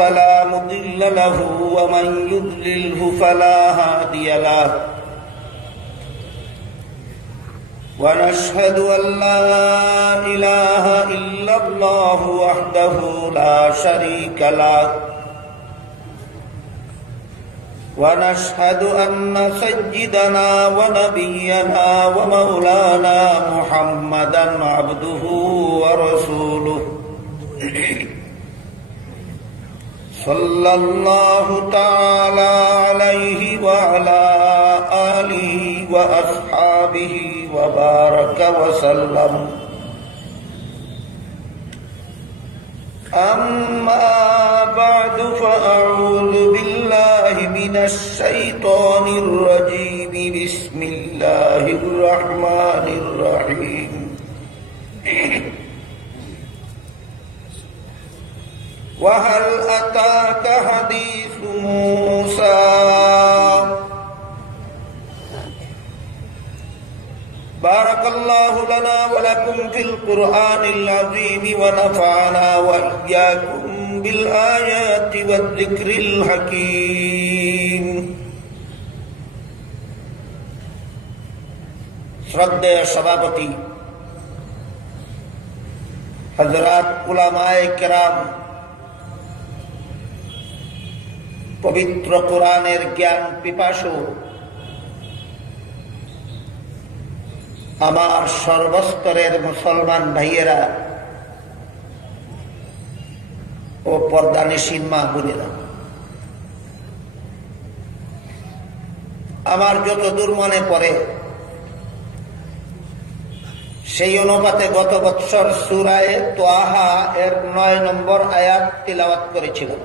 فلا مضل له ومن يضلله فلا هادي له ونشهد أن لا إله إلا الله وحده لا شريك له ونشهد أن سيدنا ونبينا ومولانا محمدا عبده ورسوله صلى الله تعالى عليه وعلى آله وأصحابه وبارك وسلم أما بعد فأعوذ بالله من الشيطان الرجيم بسم الله الرحمن الرحيم وهل أتاك حديث موسى بارك الله لنا ولكم في القرآن العظيم ونفعنا وإياكم بالآيات والذكر الحكيم শ্রদ্ধেয় সভাপতি হযরত উলামায়ে কেরাম, পবিত্র কোরআনের জ্ঞান পিপাসু আমার সর্বস্তরের মুসলমান ভাইয়েরা ও পর্দানিশীন মা বোনেরা, আমার যতদূর মনে পড়ে সেই অনুপাতে গত বৎসর সূরা তাহা এর ৯ নম্বর আয়াত তিলাওয়াত করেছিলাম।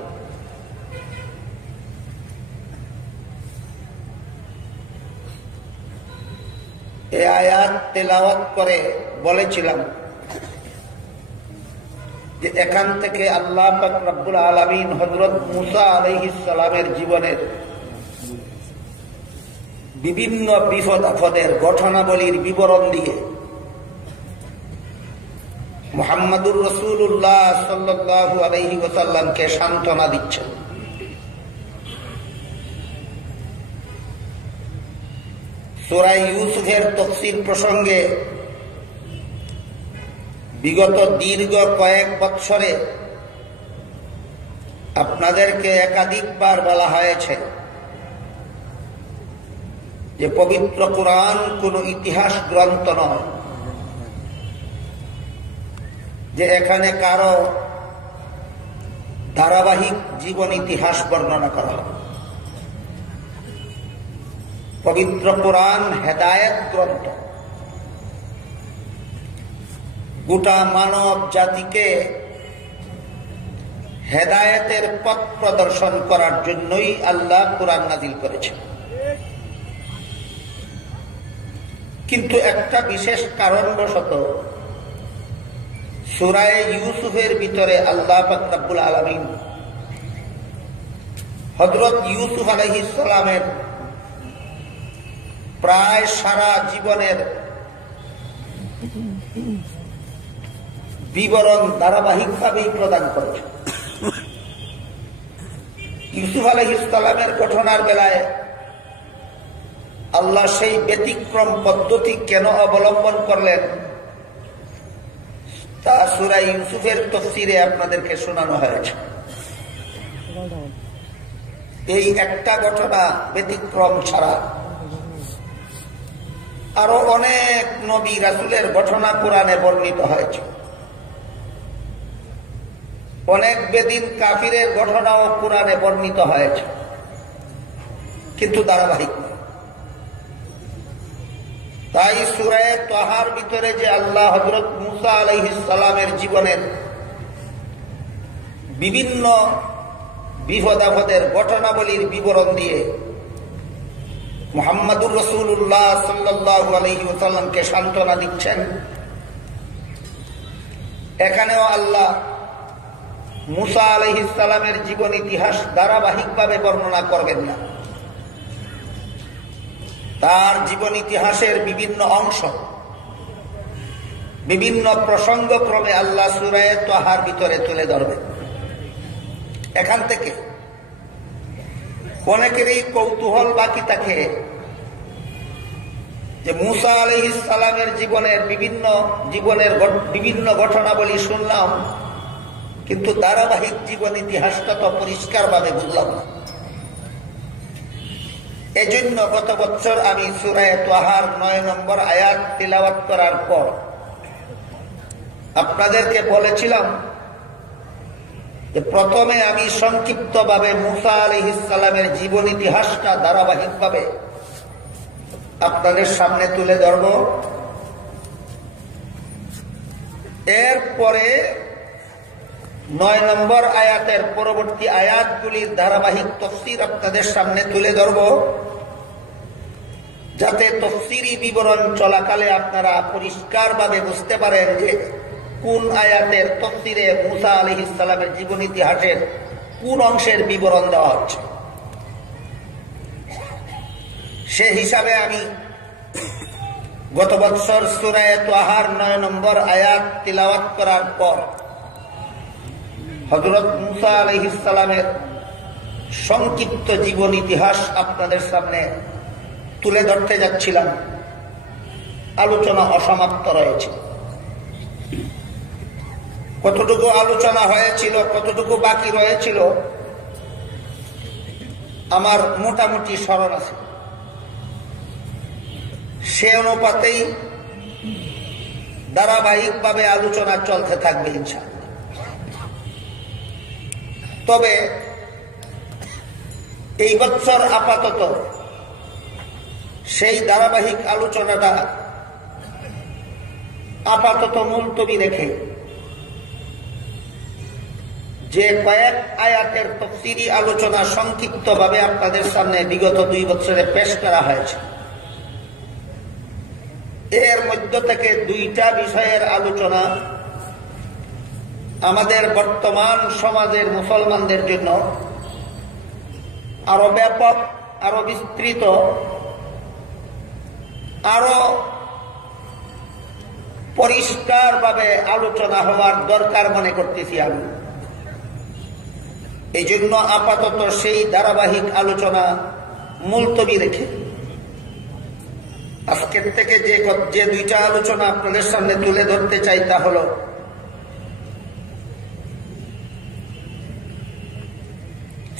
এই আয়াত তেলাওয়াত করে বলেছিলাম যে এখান থেকে আল্লাহ পাক রব্বুল আলামিন হযরত মুসা আলাইহিস সালামের জীবনের বিভিন্ন বিপদ আপদের ঘটনাবলীর বিবরণ দিয়ে মুহাম্মদুর রাসূলুল্লাহ সাল্লাল্লাহু আলাইহি ওয়াসাল্লামকে সান্ত্বনা দিচ্ছেন। সূরা ইউসুফের তাফসীর প্রসঙ্গে বিগত দীর্ঘ কয়েক বৎসরে আপনাদেরকে একাধিকবার বলা হয়েছে যে পবিত্র কোরআন কোন ইতিহাস গ্রন্থ নয়, যে এখানে কারো ধারাবাহিক জীবন ইতিহাস বর্ণনা করা হয়। পবিত্র কোরআন হেদায়েত গ্রন্থ, গোটা মানব জাতিকে হেদায়েতের পথ প্রদর্শন করার জন্যই আল্লাহ কোরআন নাযিল করেছেন। কিন্তু একটা বিশেষ কারণবশত সূরা ইউসুফের ভিতরে আল্লাহ পাক রব্বুল আলামিন হযরত ইউসুফ আলাইহিস সালামের প্রায় সারা জীবনের বিবরণ ধারাবাহিকভাবেই প্রদান করেছেন। ইউসুফ আলাইহিস সালামের ঘটনার বেলায় আল্লাহ সেই ব্যতিক্রম পদ্ধতি কেন অবলম্বন করলেন তা সূরা ইউসুফের তাফসীরে আপনাদেরকে শোনানো হয়েছে। এই একটা ঘটনা ব্যতিক্রম ছাড়া আরো অনেক নবী রাসূলের ঘটনা কোরআনে বর্ণিত হয়েছে। অনেক বেদিন কাফিরের ঘটনাও কোরআনে বর্ণিত হয়েছে, কিন্তু ধারাবাহিক নয়। তাই সূরা তাহার ভিতরে যে আল্লাহ হযরত মুসা আলাইহিস সালামের জীবনের বিভিন্ন বিপদ আপদের ঘটনাবলীর বিবরণ দিয়ে মুহাম্মদুর রাসূলুল্লাহ সাল্লাল্লাহু আলাইহি ওয়াসাল্লামকে সান্ত্বনা দিচ্ছেন, এখানেও আল্লাহ মুসা আলাইহিস সালামের জীবন ইতিহাস ধারাবাহিকভাবে বর্ণনা করবেন না। তার জীবন ইতিহাসের বিভিন্ন অংশ, বিভিন্ন প্রসঙ্গক্রমে আল্লাহ সূরা তাহার ভিতরে তুলে ধরবেন। এখান থেকে অনেকেরই কৌতূহল বাকি থাকে যে মুসা আলাইহিস সালামের বিভিন্ন ঘটনাবলী শুনলাম, কিন্তু ধারাবাহিক জীবন ইতিহাসটা তো পরিষ্কারভাবে বুঝলাম না। এজন্য গত বছর আমি সূরা তাহার ৯ নম্বর আয়াত তিলাওয়াত করার পর আপনাদেরকে বলেছিলাম যে প্রথমে আমি সংক্ষিপ্তভাবে মুসা আলাইহিস সালামের জীবন ইতিহাসটা ধারাবাহিকভাবে আপনাদের সামনে তুলে ধরব। এরপরে ৯ নম্বর আয়াতের পরবর্তী আয়াতগুলির ধারাবাহিক তাফসীর আপনাদের সামনে তুলে ধরব, যাতে তাফসীরি বিবরণ চলাকালে আপনারা পরিষ্কারভাবে বুঝতে পারেন যে কোন আয়াতের তাফসীরে মুসা আলাইহিস সালামের জীবন ইতিহাসের কোন অংশের বিবরণ দেওয়া হচ্ছে। সে হিসাবে আমি গত বছর সূরা তাহার ৯ নম্বর আয়াত তিলাওয়াত করার পর হযরত মুসা আলাইহিস সালামের সংক্ষিপ্ত জীবন ইতিহাস আপনাদের সামনে তুলে ধরতে যাচ্ছিলাম। আলোচনা অসমাপ্ত রয়েছে। কতটুকু আলোচনা হয়েছিল, কতটুকু বাকি রয়েছিল আমার মোটামুটি স্মরণ আছে। সে অনুপাতেই ধারাবাহিকভাবে আলোচনা চলতে থাকবে ইনশাআল্লাহ। তবে এই বছর আপাতত সেই ধারাবাহিক আলোচনাটা আপাতত মুলতবি রেখে যে কয়েক আয়াতের তাফসীরি আলোচনা সংক্ষিপ্তভাবে আপনাদের সামনে বিগত ২ বছরে পেশ করা হয়েছে, এর মধ্য থেকে ২টা বিষয়ের আলোচনা আমাদের বর্তমান সমাজের মুসলমানদের জন্য আরো ব্যাপক, আরো বিস্তৃত, আরো পরিষ্কারভাবে আলোচনা হওয়ার দরকার মনে করতেছি আমি। এই জন্য আপাতত সেই ধারাবাহিক আলোচনা মুলতবি রেখে আজকের থেকে যে ২টা আলোচনা আপনাদের সামনে তুলে ধরতে চাই তা হল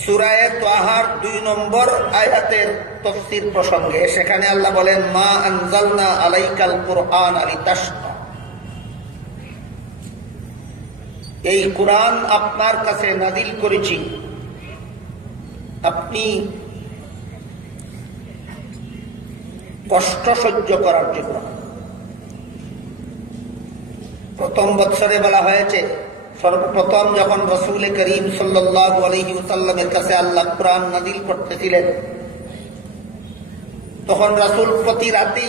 সূরা তাহার ২ নম্বর আয়াতের তাফসীর প্রসঙ্গে। সেখানে আল্লাহ বলেন, মা আনজালনা আলাইকাল কুরআন লিতাশকা, এই কুরআন আপনার কাছে নাযিল করেছি আপনি কষ্ট সহ্য করার জন্য। প্রথম বৎসরে বলা হয়েছে, সর্বপ্রথম যখন রাসূল করিম সাল্লাল্লাহু আলাইহি ওয়াসাল্লামের কাছে আল্লাহ কুরআন নাযিল করতেছিলেন, তখন রাসূল প্রতি রাতে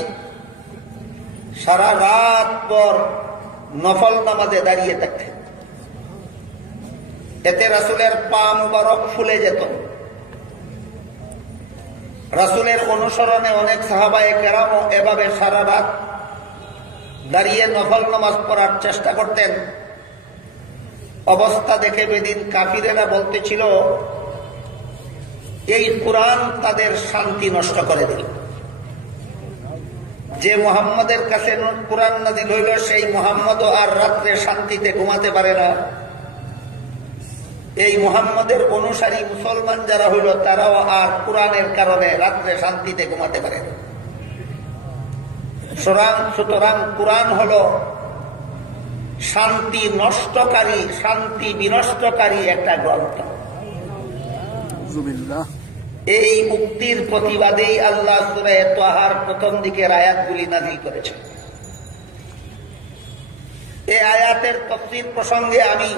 সারা রাত পর নফল নামাজে দাঁড়িয়ে থাকতেন। এতে রাসূলের পা মুবারক ফুলে যেত। রাসূলের অনুসরণে অনেক সাহাবায়ে কেরামও এভাবে সারা রাত দাঁড়িয়ে নফল নামাজ পড়ার চেষ্টা করতেন। অবস্থা দেখে বেদিন কাফিরেরা বলতেছিল, এই কুরআন তাদের শান্তি নষ্ট করে দিল। যে মুহাম্মদের কাছে কুরআন নাযিল হইল, সেই মুহাম্মদও আর রাত্রে শান্তিতে ঘুমাতে পারে না। এই মুহাম্মদের অনুসারী মুসলমান যারা হইল, তারাও আর কুরআনের কারণে রাত্রে শান্তিতে ঘুমাতে পারে না। সুতরাং কুরআন হল শান্তি নষ্টকারী, শান্তি বিনষ্টকারী একটা গ্রন্থ। এই উক্তির প্রতিবাদেই আল্লাহ সূরা তাহার প্রথম দিকের আয়াতগুলি নাযিল করেছেন। এই আয়াতের তাফসীর প্রসঙ্গে আমি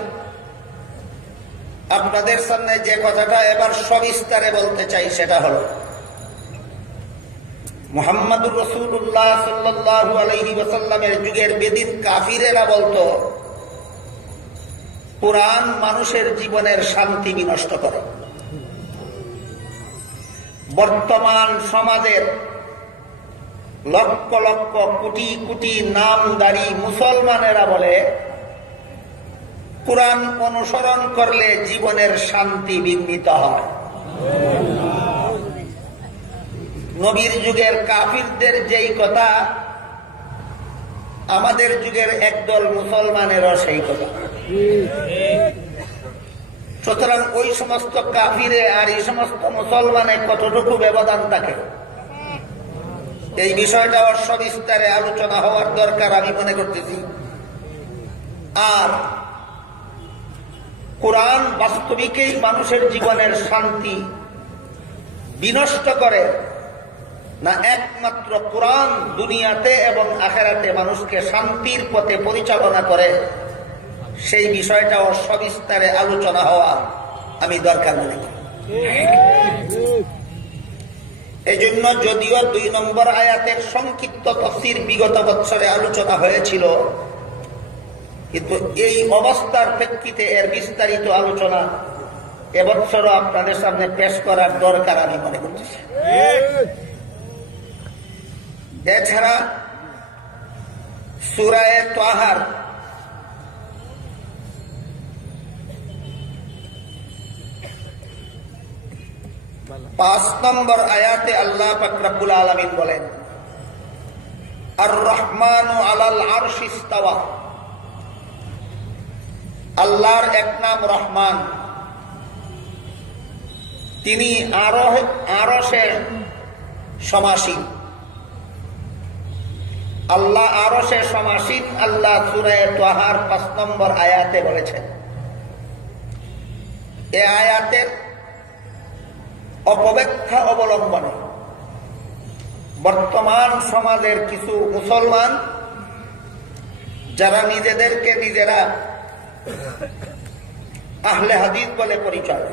আপনাদের সামনে যে কথাটা এবার সবিস্তারে বলতে চাই সেটা হলো, মুহাম্মদুর রাসূলুল্লাহ সাল্লাল্লাহু আলাইহি ওয়াসাল্লামের যুগের বেদিন কাফিরেরা বলতো, কুরআন মানুষের জীবনের শান্তি বিনষ্ট করে। বর্তমান সমাজের লক্ষ লক্ষ কোটি কোটি নামদারি মুসলমানেরা বলে, কুরআন অনুসরণ করলে জীবনের শান্তি বিঘ্নিত হয়। নবীর যুগের কাফিরদের যেই কথা, আমাদের যুগের একদল মুসলমানেরও সেই কথা। সুতরাং ওই সমস্ত কাফিরে আর এই সমস্ত মুসলমানে কতটুকু ব্যবধান থাকে, এই বিষয়টা সবিস্তারে আলোচনা হওয়ার দরকার আমি মনে করতেছি। আর কোরআন বাস্তবিকই মানুষের জীবনের শান্তি বিনষ্ট করে না, একমাত্র কোরআন দুনিয়াতে এবং আখিরাতে মানুষকে শান্তির পথে পরিচালনা করে, সেই বিষয়টাও সবিস্তারে আলোচনা হওয়া আমি দরকার মনে করি। এই জন্য যদিও 2 নম্বর আয়াতের সংক্ষিপ্ত তাফসীর বিগত বছরে আলোচনা হয়েছিল, কিন্তু এই অবস্থার প্রেক্ষিতে এর বিস্তারিত আলোচনা এবছরও আপনাদের সামনে পেশ করার দরকার আমি মনে করতেছি। এছাড়া সূরা তাহার 5 নম্বর আয়াতে আল্লাহ পাক রব্বুল আলামিন বলেন, আর রহমানু আলাল আরশি ইস্তাওয়া। আল্লাহর এক নাম রহমান, তিনি আরশে সমাসীন। আল্লাহ আরশে সমাসীন, আল্লাহ সূরা তাহার 5 নম্বর আয়াতে বলেছেন। এই আয়াতের অপব্যাখ্যা অবলম্বনে বর্তমান সমাজের কিছু মুসলমান, যারা নিজেদেরকে নিজেরা আহলে হাদিস বলে পরিচয়,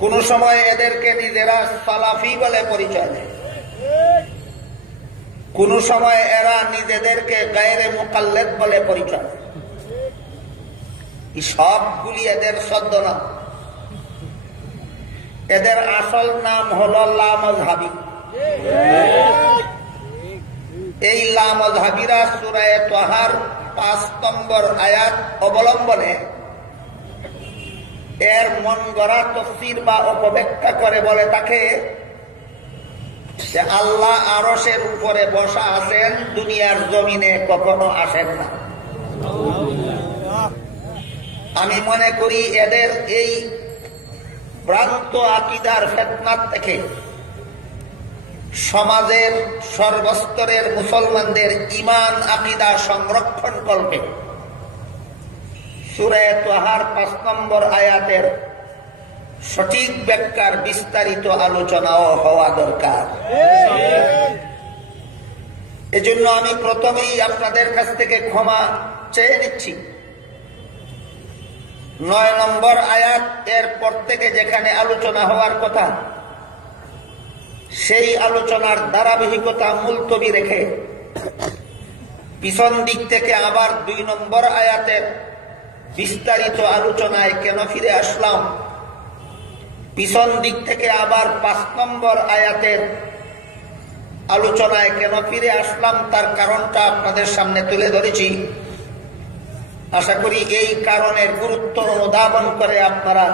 কোন সময় এদেরকে নিজেরা সালাফি বলে পরিচয় দেয়, কোন সময় এরা নিজেদেরকে গায়রে মুকাল্লিদ বলে পরিচয়। এই সবগুলি এদের ছদ্মনাম। এদের আসল নাম হল লামাযহাবী। এই লামাযহাবীরা সূরা তাহার 5 নম্বর আয়াত অবলম্বনে এর মন গড়া তাফসীর বা অপব্যাখ্যা করে বলে তাকে যে আল্লাহ আরশের উপরে বসা আছেন, দুনিয়ার জমিনে কখনো আসেন না। আমি মনে করি এদের এই ভ্রান্ত আকীদার ফিতনাত থেকে সমাজের সর্বস্তরের মুসলমানদের ঈমান আকীদা সংরক্ষণ কল্পে সূরা তাহার 5 নম্বর আয়াতের সঠিক ব্যাখ্যার বিস্তারিত আলোচনাও হওয়া দরকার। এজন্য আমি প্রথমেই আপনাদের কাছ থেকে ক্ষমা চেয়ে নিচ্ছি। 9 নম্বর আয়াত এর পর থেকে যেখানে আলোচনা হওয়ার কথা, সেই আলোচনার ধারাবাহিকতা মুলতবি রেখে পিছন দিক থেকে আবার 2 নম্বর আয়াতের বিস্তারিত আলোচনায় কেন ফিরে আসলাম, পিছন দিক থেকে আবার 5 নম্বর আয়াতের আলোচনায় কেন ফিরে আসলাম, তার কারণটা আপনাদের সামনে তুলে ধরেছি। আশা করি এই কারণের গুরুত্ব অনুধাবন করে আপনারা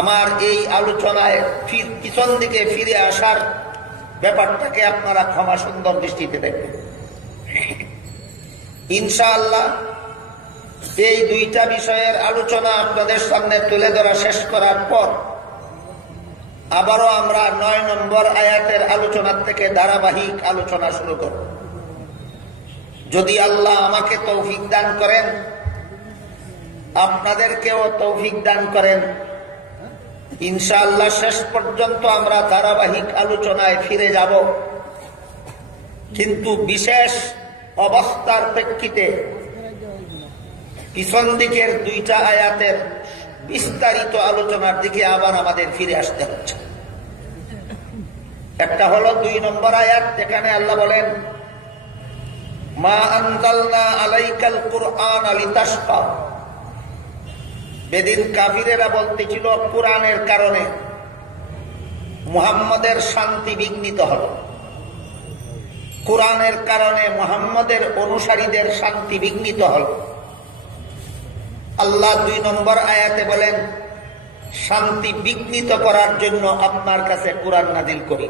আমার এই আলোচনায় পিছন দিকে ফিরে আসার ব্যাপারটাকে আপনারা ক্ষমা সুন্দর দৃষ্টিতে দেখবেন। ইনশাআল্লাহ এই 2টা বিষয়ের আলোচনা আপনাদের সামনে তুলে ধরা শেষ করার পর আবারও আমরা 9 নম্বর আয়াতের আলোচনার থেকে ধারাবাহিক আলোচনা শুরু করব। যদি আল্লাহ আমাকে তৌফিক দান করেন, আপনাদেরকেও তৌফিক দান করেন, ইনশাআল্লাহ শেষ পর্যন্ত আমরা ধারাবাহিক আলোচনায় ফিরে যাব। কিন্তু বিশেষ অবস্থার প্রেক্ষিতে পিছন দিকের 2টা আয়াতের বিস্তারিত আলোচনার দিকে আবার আমাদের ফিরে আসতে হচ্ছে। একটা হলো 2 নম্বর আয়াত, যেখানে আল্লাহ বলেন, মা আনজালনা আলাইকাল কুরআনা লিতাশকা। বেদিন কাফিরেরা বলতেছিল কুরআনের কারণে মুহাম্মদের শান্তি বিঘ্নিত হল। কোরআনের কারণে মুহাম্মদের অনুসারীদের শান্তি বিঘ্নিত হল। আল্লাহ 2 নম্বর আয়াতে বলেন, শান্তি বিঘ্নিত করার জন্য আপনার কাছে কোরআন নাযিল করি।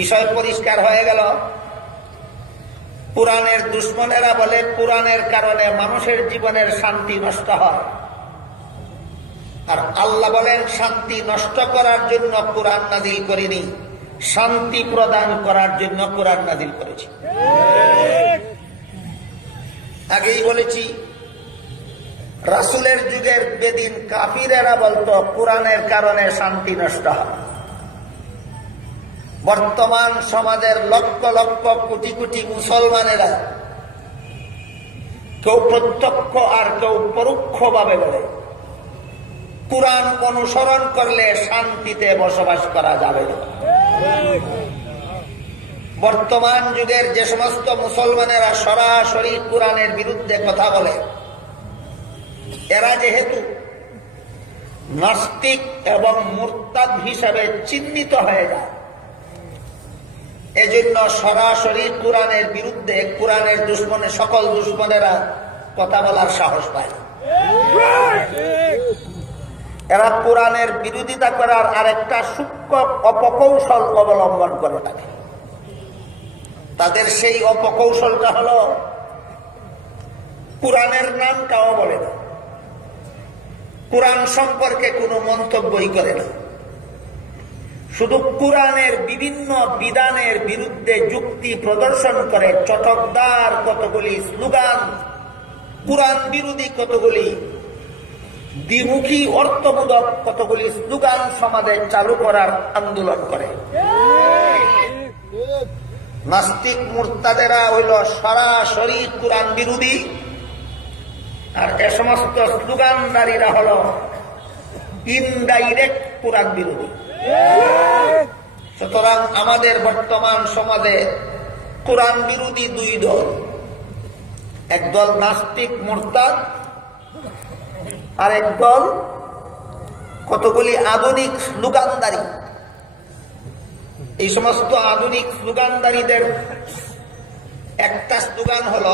বিষয় পরিষ্কার হয়ে গেল। কোরআনের দুশমনেরা বলে কোরআনের কারণে মানুষের জীবনের শান্তি নষ্ট হয়, আর আল্লাহ বলেন শান্তি নষ্ট করার জন্য কোরআন নাযিল করিনি, শান্তি প্রদান করার জন্য কোরআন নাযিল করেছি। আগেই বলেছি, রাসূলের যুগের বেদিন কাফিরেরা বলতো কোরআনের কারণে শান্তি নষ্ট হয়। বর্তমান সমাজের লক্ষ লক্ষ কোটি কোটি মুসলমানেরা কেউ প্রত্যক্ষ আর কেউ পরোক্ষভাবে বলে কোরআন অনুসরণ করলে শান্তিতে বসবাস করা যাবে না। বর্তমান যুগের যে সমস্ত মুসলমানেরা সরাসরি কোরআনের বিরুদ্ধে কথা বলে, এরা যেহেতু নাস্তিক এবং মুরতাদ হিসাবে চিহ্নিত হয়ে যায়, এজন্য সরাসরি কোরআনের বিরুদ্ধে কোরআনের দুশমনের সকল দুশমনেরা কথা বলার সাহস পায়। এরা কোরআনের বিরোধিতা করার আরেকটা সূক্ষ্ম অপকৌশল অবলম্বন করে থাকে। তাদের সেই অপকৌশলটা হলো কোরআনের নামটাও বলে না, কোরআন সম্পর্কে কোনো মন্তব্যই করে না, শুধু কোরআনের বিভিন্ন বিধানের বিরুদ্ধে যুক্তি প্রদর্শন করে চটকদার কতগুলি স্লোগান, কোরআন বিরোধী কতগুলি দ্বিমুখী অর্থবোধক কতগুলি স্লোগান সমাজে চালু করার আন্দোলন করে। নাস্তিক মুরতাদেরা হইল সরাসরি কোরআন বিরোধী, আর এ সমস্ত স্লোগানদারীরা হল ইনডাইরেক্ট কোরআন বিরোধী। সুতরাং আমাদের বর্তমান সমাজে কোরআন বিরোধী 2 দল, একদল নাস্তিক মুরতাদ, আর একদল কতগুলি আধুনিক স্লোগানদারী। এই সমস্ত আধুনিক স্লোগানদারীদের একটা স্লোগান হল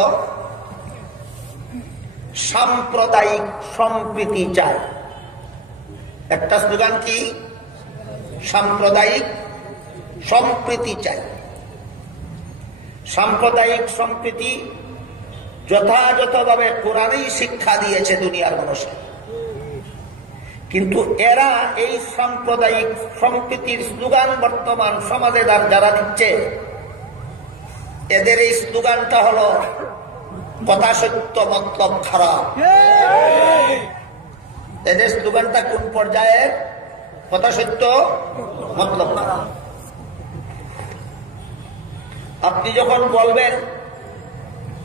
সাম্প্রদায়িক সম্প্রীতি চাই। একটা স্লোগান কি? সাম্প্রদায়িক সম্প্রীতি চাই। সাম্প্রদায়িক সম্প্রীতি যথাযথভাবে কোরআনই শিক্ষা দিয়েছে দুনিয়ার মানুষকে, কিন্তু এরা এই সাম্প্রদায়িক সম্প্রীতির স্লোগান বর্তমান সমাজে যারা দিচ্ছে, এদের এই স্লোগানটা হলো কথা সত্য মতলব খারাপ। এদের স্লোগানটা কোন পর্যায়ের? কথা সত্য মতলব খারাপ। আপনি যখন বলবেন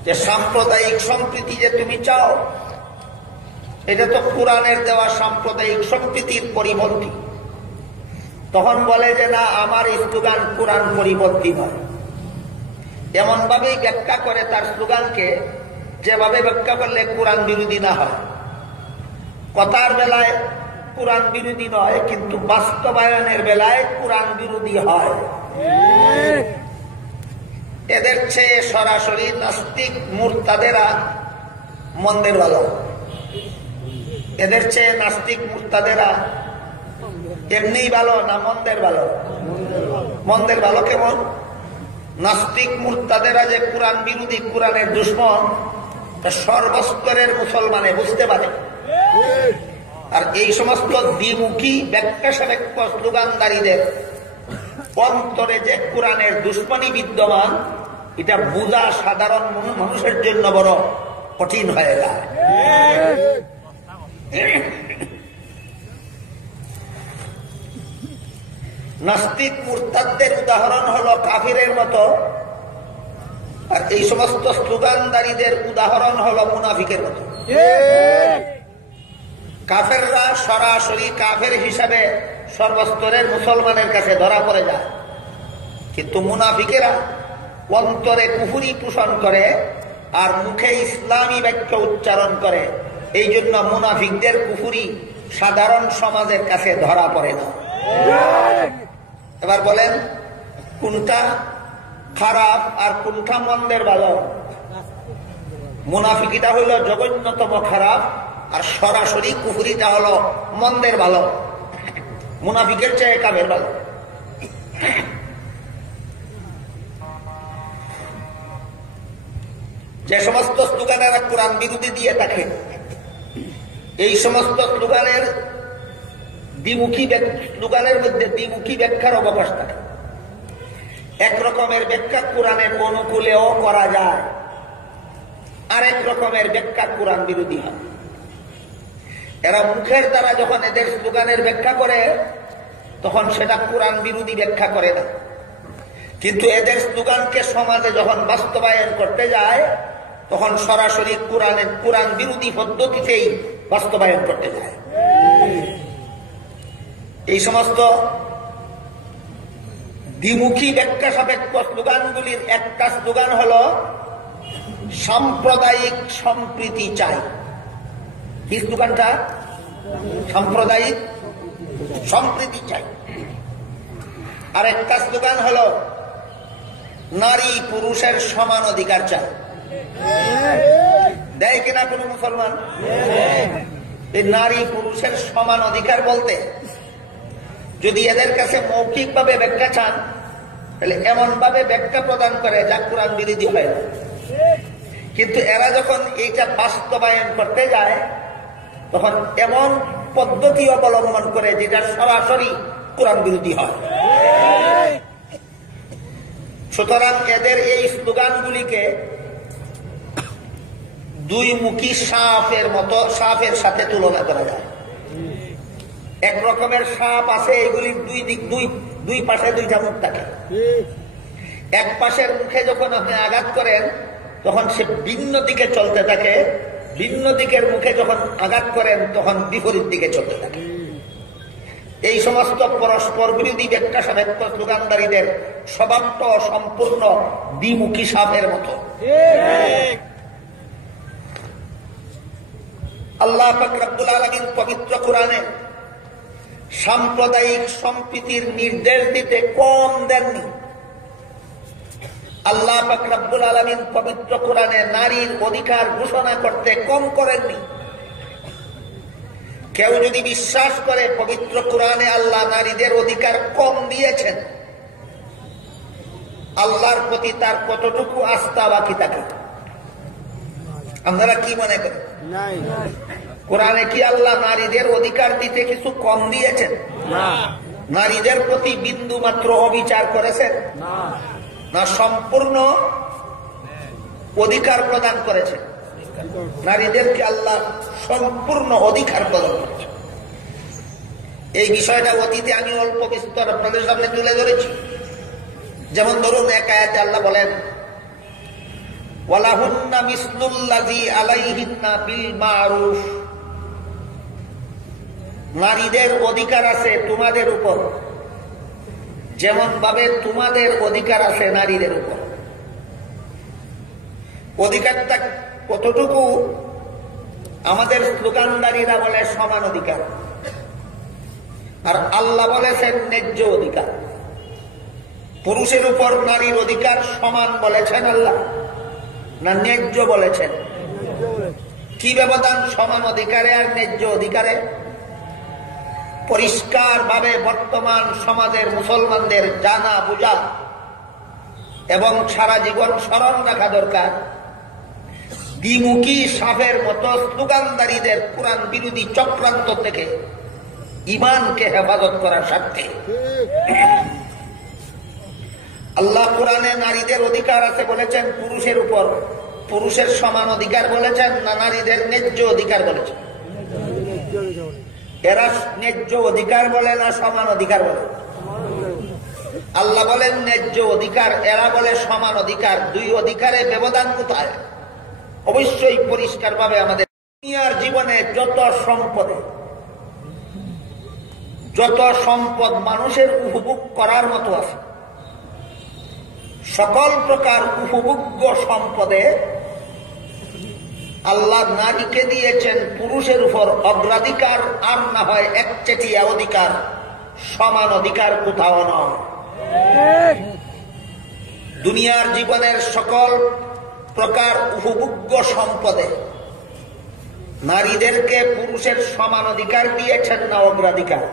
যে সাম্প্রদায়িক সম্প্রীতি যে তুমি চাও, এটা তো কোরআনের দেওয়া সাম্প্রদায়িক সম্প্রীতির পরিপন্থী, তখন বলে যে না, আমার স্লোগান কোরআন পরিপন্থী নয়। এমন ভাবেই ব্যাখ্যা করে তার স্লোগানকে, যেভাবে ব্যাখ্যা করলে কোরআন বিরোধী না হয়। কথার বেলায় কোরআন বিরোধী নয়, কিন্তু বাস্তবায়নের বেলায় কোরআন বিরোধী হয়। এদের চেয়ে সরাসরি নাস্তিক মুরতাদেরা মন্দের ভালো। এদের চেয়ে নাস্তিক মুরতাদেরা এমনিই ভালো না মন্দের ভালো? মন্দের ভালো। কেমন? নাস্তিক মুরতাদেরা যে কোরআন বিরোধী, কোরআনের দুশমন, সর্বস্তরের মুসলমানে বুঝতে পারে। আর এই সমস্ত দ্বিমুখী ব্যাখ্যা সাপেক্ষ স্লোগানদারীদের অন্তরে যে কোরআনের দুশমনী বিদ্যমান, এটা বুঝা সাধারণ মানুষের জন্য বড় কঠিন হয়ে যায়। নাস্তিক মুরতাদদের উদাহরণ হলো কাফিরের মতো, আর এই সমস্ত স্লোগানদারীদের উদাহরণ হলো মুনাফিকের মতো। কাফেররা সরাসরি কাফের হিসাবে সর্বস্তরের মুসলমানের কাছে ধরা পড়ে যায়, কিন্তু মুনাফিকেরা অন্তরে কুফরি পোষণ করে আর মুখে ইসলামী বাক্য উচ্চারণ করে। এই জন্য মুনাফিকদের কুফরি সাধারণ সমাজের কাছে ধরা পড়ে না। এবার বলেন, কোনটা খারাপ আর কোনটা মন্দের ভালো। মুনাফিকিটা হইল জঘন্যতম খারাপ, আর সরাসরি কুফরিটা হলো মন্দের ভালো। মুনাফিকের চেয়ে কামের ভালো। যে সমস্ত স্লোগানেরা কোরআন বিরোধী দিয়ে থাকে, এই সমস্ত স্লোগানের স্লোগানের মধ্যে দ্বিমুখী ব্যাখ্যার অবকাশ থাকে। এক রকমের ব্যাখ্যা কোরআনের অনুকূলেও করা যায়, আরেক রকমের ব্যাখ্যা কোরআন বিরোধী হয়। এরা মুখের দ্বারা যখন এদের স্লোগানের ব্যাখ্যা করে, তখন সেটা কোরআন বিরোধী ব্যাখ্যা করে না, কিন্তু এদের স্লোগানকে সমাজে যখন বাস্তবায়ন করতে যায়, তখন সরাসরি কোরআন বিরোধী পদ্ধতিতেই বাস্তবায়ন করতে যায়। এই সমস্ত দ্বিমুখী ব্যাখ্যা সাপেক্ষ স্লোগানগুলির একটা স্লোগান হল সাম্প্রদায়িক সম্প্রীতি চাই। কি স্লোগানটা? সাম্প্রদায়িক সম্প্রীতি চাই। আর একটা স্লোগান হল নারী পুরুষের সমান অধিকার চাই। দেয় কিনা কোন মুসলমান? এই নারী পুরুষের সমান অধিকার বলতে যদি এদের কাছে মৌখিক ভাবে ব্যাখ্যা চান, তাহলে এমন ভাবে ব্যাখ্যা প্রদান করে যা কোরআন বিরোধী হয় না। কিন্তু এরা যখন এইটা বাস্তবায়ন করতে যায়, তখন এমন পদ্ধতি অবলম্বন করে যেটা সরাসরি কোরআন বিরোধী হয়। সুতরাং এদের এই স্লোগানগুলিকে দুই মুখী সাপের মতো, সাপের সাথে তুলনা করা যায়। এক রকমের সাপ আছে, এগুলির দুই পাশে দুইটা মুখ থাকে। এক পাশের মুখে যখন আপনি আঘাত করেন, তখন সে ভিন্ন দিকে চলতে থাকে, ভিন্ন দিকের মুখে যখন আঘাত করেন, তখন বিপরীত দিকে চলতে থাকে। এই সমস্ত পরস্পর বিরোধী ব্যাখ্যা সাপেক্ষ স্লোগানদারীদের স্বভাবটা সম্পূর্ণ দ্বিমুখী সাপের মতো। আল্লাহ পাক রব্বুল আলামিন পবিত্র কোরআনে সাম্প্রদায়িক সম্প্রীতির নির্দেশ দিতে কম দেননি। আল্লাহ পাক রব্বুল আলামিন পবিত্র কোরআনে নারীর অধিকার ঘোষণা করতে কম করেননি। কেউ যদি বিশ্বাস করে পবিত্র কোরআনে আল্লাহ নারীদের অধিকার কম দিয়েছেন, আল্লাহর প্রতি তার কতটুকু আস্থা বাকি থাকে? আপনারা কি মনে করেন? কোরআনে কি আল্লাহ নারীদের অধিকার দিতে কিছু কম দিয়েছেন? নারীদের প্রতি বিন্দু মাত্র অবিচার করেছেন? না, সম্পূর্ণ অধিকার প্রদান করেছেন। নারীদেরকে আল্লাহ সম্পূর্ণ অধিকার প্রদান করেছেন। এই বিষয়টা অতীতে আমি অল্প বিস্তর আপনাদের সামনে তুলে ধরেছি। যেমন ধরুন, এক আয়াতে আল্লাহ বলেন, ওয়ালাহুন্না মিসলুল্লাযী আলাইহিন্না বিল মারুফ, নারীদের অধিকার আছে তোমাদের উপর, যেমন ভাবে তোমাদের অধিকার আছে নারীদের উপর। অধিকারটা কতটুকু? আমাদের স্লোগানদারীরা বলে সমান অধিকার, আর আল্লাহ বলেছেন ন্যায্য অধিকার। পুরুষের উপর নারীর অধিকার সমান বলেছেন আল্লাহ, না ন্যায্য বলেছেন? কি ব্যবধান সমান অধিকারে আর ন্যায্য অধিকারে? পরিষ্কার ভাবে বর্তমান সমাজের মুসলমানদের জানা বুঝা এবং সারা জীবন স্মরণ রাখা দরকার, দ্বিমুখী সাপের মতো স্লোগানদারীদের কোরআন বিরোধী চক্রান্ত থেকে ঈমানকে হেফাজত করার স্বার্থে আল্লাহ কোরআনে নারীদের অধিকার আছে বলেছেন পুরুষের উপর, পুরুষের সমান অধিকার বলেছেন, না নারীদের ন্যায্য অধিকার বলেছেন? এরা ন্যায্য অধিকার বলে না সমান অধিকার বলে? আল্লাহ বলেন ন্যায্য অধিকার, এরা বলে সমান অধিকার। দুই অধিকারে ব্যবধান কোথায়? অবশ্যই পরিষ্কার ভাবে আমাদের দুনিয়ার জীবনে যত সম্পদ মানুষের উপভোগ করার মতো আছে, সকল প্রকার উপভোগ্য সম্পদে আল্লাহ নারীকে দিয়েছেন পুরুষের উপর অগ্রাধিকার, আর না হয় একচেটিয়া অধিকার। সমান অধিকার কোথাও নয়। দুনিয়ার জীবনের সকল প্রকার উপভোগ্য সম্পদে নারীদেরকে পুরুষের সমান অধিকার দিয়েছেন না অগ্রাধিকার?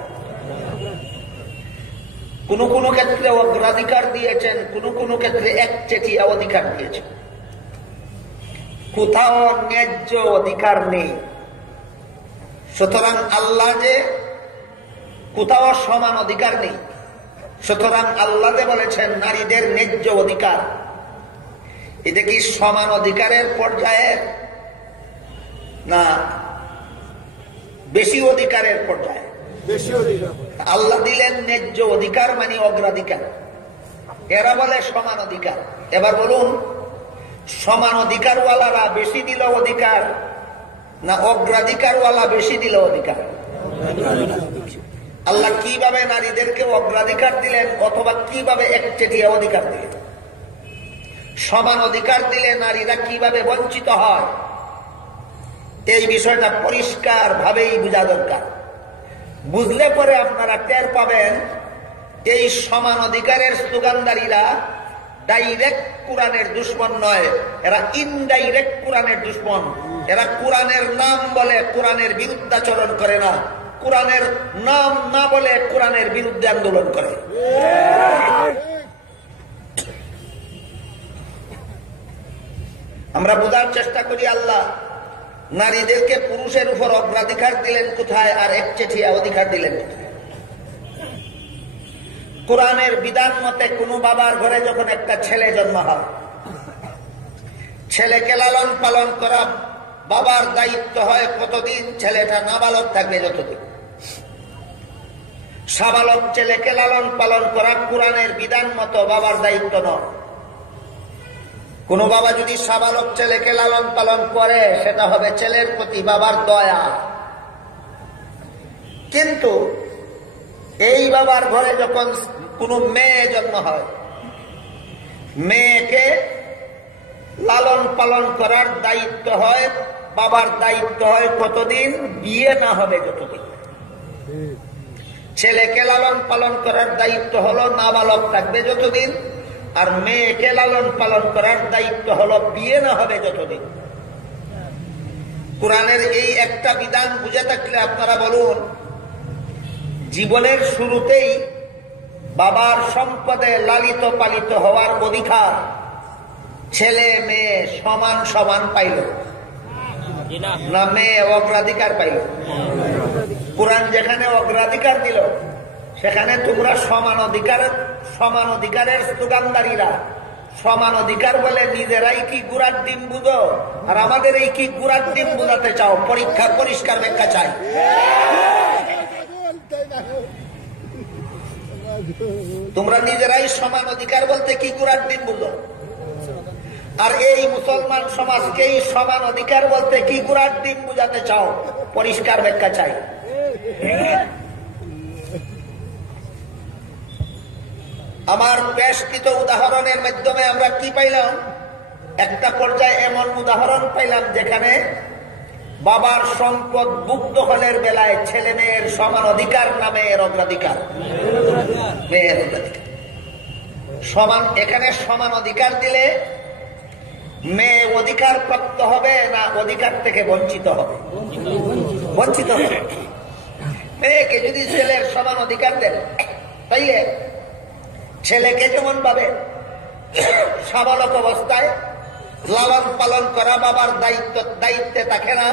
কোন কোন ক্ষেত্রে অগ্রাধিকার দিয়েছেন, কোন কোন ক্ষেত্রে একচেটিয়া অধিকার দিয়েছেন। কোথাও ন্যায্য অধিকার নেই। সুতরাং আল্লাহ যে কোথাও সমান অধিকার নেই, সুতরাং আল্লাহ যে বলেছেন নারীদের ন্যায্য অধিকার, এটা কি সমান অধিকারের পর্যায়ে না বেশি অধিকারের পর্যায়ে? আল্লাহ দিলেন ন্যায্য অধিকার মানে অগ্রাধিকার, এরা বলে সমান অধিকার। এবার বলুন, সমান অধিকারওয়ালারা বেশি দিল অধিকার না অগ্রাধিকারওয়ালা বেশি দিল অধিকার? আল্লাহ কিভাবে নারীদেরকে অগ্রাধিকার দিলেন অথবা কিভাবে একচেটিয়া অধিকার দিলেন? সমান অধিকার দিলে নারীরা কিভাবে বঞ্চিত হয়, এই বিষয়টা পরিষ্কার ভাবেই বোঝা দরকার। বুঝলে পরে আপনারা টের পাবেন এই সমান অধিকারের স্লোগানদারীরা ডাইরেক্ট কোরআনের দুশ্মন নয়, এরা ইনডাইরেক্ট কোরআনের দুশ্মন। এরা কোরআনের নাম বলে কোরআনের বিরুদ্ধাচরণ করে না, কোরআনের নাম না বলে কোরআনের বিরুদ্ধে আন্দোলন করে। আমরা বোঝার চেষ্টা করি আল্লাহ নারীদেরকে পুরুষের উপর অগ্রাধিকার দিলেন কোথায় আর একচেটিয়া অধিকার দিলেন কোথায়? কোরআনের বিধান মতে কোন বাবার ঘরে যখন একটা ছেলে জন্ম হয়, ছেলেকে লালন পালন করা বাবার দায়িত্ব হয় কতদিন? ছেলেটা নাবালক থাকবে যতদিন। সাবালক ছেলেকে লালন পালন করা কোরআনের বিধান মতো বাবার দায়িত্ব নয়। কোন বাবা যদি সাবালক ছেলেকে লালন পালন করে সেটা হবে ছেলের প্রতি বাবার দয়া। কিন্তু এই বাবার ঘরে যখন কোন মেয়ে জন্ম হয়, মেয়েকে লালন পালন করার দায়িত্ব হয় বাবার দায়িত্ব হয় কতদিন? বিয়ে না হবে যতদিন। ছেলেকে লালন পালন করার দায়িত্ব হলো নাবালক থাকবে যতদিন, আর মেয়েকে লালন পালন করার দায়িত্ব হলো বিয়ে না হবে যতদিন। কোরআনের এই একটা বিধান বুঝে থাকলে আপনারা বলুন, জীবনের শুরুতেই বাবার সম্পদে লালিত পালিত হওয়ার অধিকার ছেলে মেয়ে সমান সমান পাইল না মেয়ে অগ্রাধিকার পাইল? কোরআন যেখানে অগ্রাধিকার দিল সেখানে তোমরা সমান অধিকারের স্লোগানদারীরা সমান অধিকার বলে নিজেরাই কি গুড়ার ডিম বুঝো, আর আমাদের এই কি গুড়ার ডিম বুঝাতে চাও? পরীক্ষার পরিষ্কার ব্যাখ্যা চাই। তোমরা নিজেরাই সমান অধিকার বলতে কি গুড়ার ডিম বুঝো, আর এই মুসলমান সমাজকেই সমান অধিকার বলতে কি গুড়ার ডিম বুঝাতে চাও? পরিষ্কার ব্যাখ্যা চাই। আমার পেশকৃত উদাহরণের মাধ্যমে আমরা কি পাইলাম? একটা পর্যায়ে এমন উদাহরণ পাইলাম যেখানে বাবার সম্পদ বুক দখলের বেলায় ছেলে মেয়ের সমান অধিকার না মেয়ের অগ্রাধিকার? মেয়ের অগ্রাধিকার সমান। এখানে সমান অধিকার দিলে মেয়ে অধিকার প্রাপ্ত হবে না অধিকার থেকে বঞ্চিত হবে? বঞ্চিত হবে। মেয়েকে যদি ছেলের সমান অধিকার দেন তাইলে ছেলেকে যেমন ভাবে সাবালক অবস্থায় লালন পালন করা বাবার দায়িত্বে থাকে না,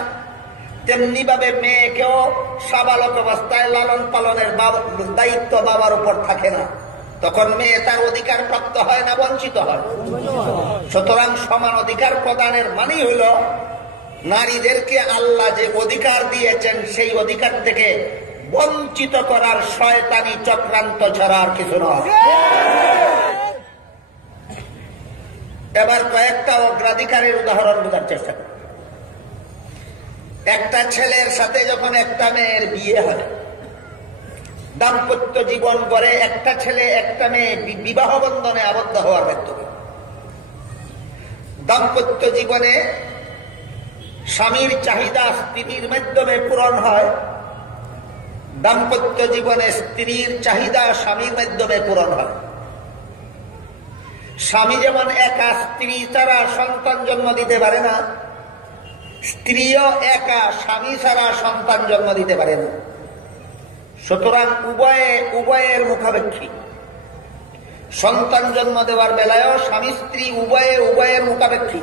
তেমনি ভাবে মেয়েকেও সাবালক অবস্থায় লালন পালনের দায়িত্ব বাবার উপর থাকে না। তখন মেয়ে তার অধিকার প্রাপ্ত হয় না বঞ্চিত হয়? সুতরাং সমান অধিকার প্রদানের মানেই হইল নারীদেরকে আল্লাহ যে অধিকার দিয়েছেন সেই অধিকার থেকে বঞ্চিত করার শয়তানি চক্রান্ত ছাড়া আর কিছু নয়। এবার কয়েকটা অগ্রাধিকারের উদাহরণ বোঝার চেষ্টা করি। একটা ছেলের সাথে যখন একটা মেয়ের বিয়ে হয়, দাম্পত্য জীবন গড়ে একটা ছেলে একটা মেয়ে বিবাহ বন্ধনে আবদ্ধ হওয়ার মাধ্যমে দাম্পত্য জীবনে স্বামীর চাহিদা স্ত্রীর মাধ্যমে পূরণ হয়, দাম্পত্য জীবনে স্ত্রীর চাহিদা স্বামীর মাধ্যমে পূরণ হয়। স্বামী যেমন একা স্ত্রী ছাড়া সন্তান জন্ম দিতে পারে না, স্ত্রীও একা স্বামী ছাড়া সন্তান জন্ম দিতে পারে না। সুতরাং উভয়ের মুখাপেক্ষী। সন্তান জন্ম দেওয়ার বেলায়ও স্বামী স্ত্রী উভয়ের মুখাপেক্ষী।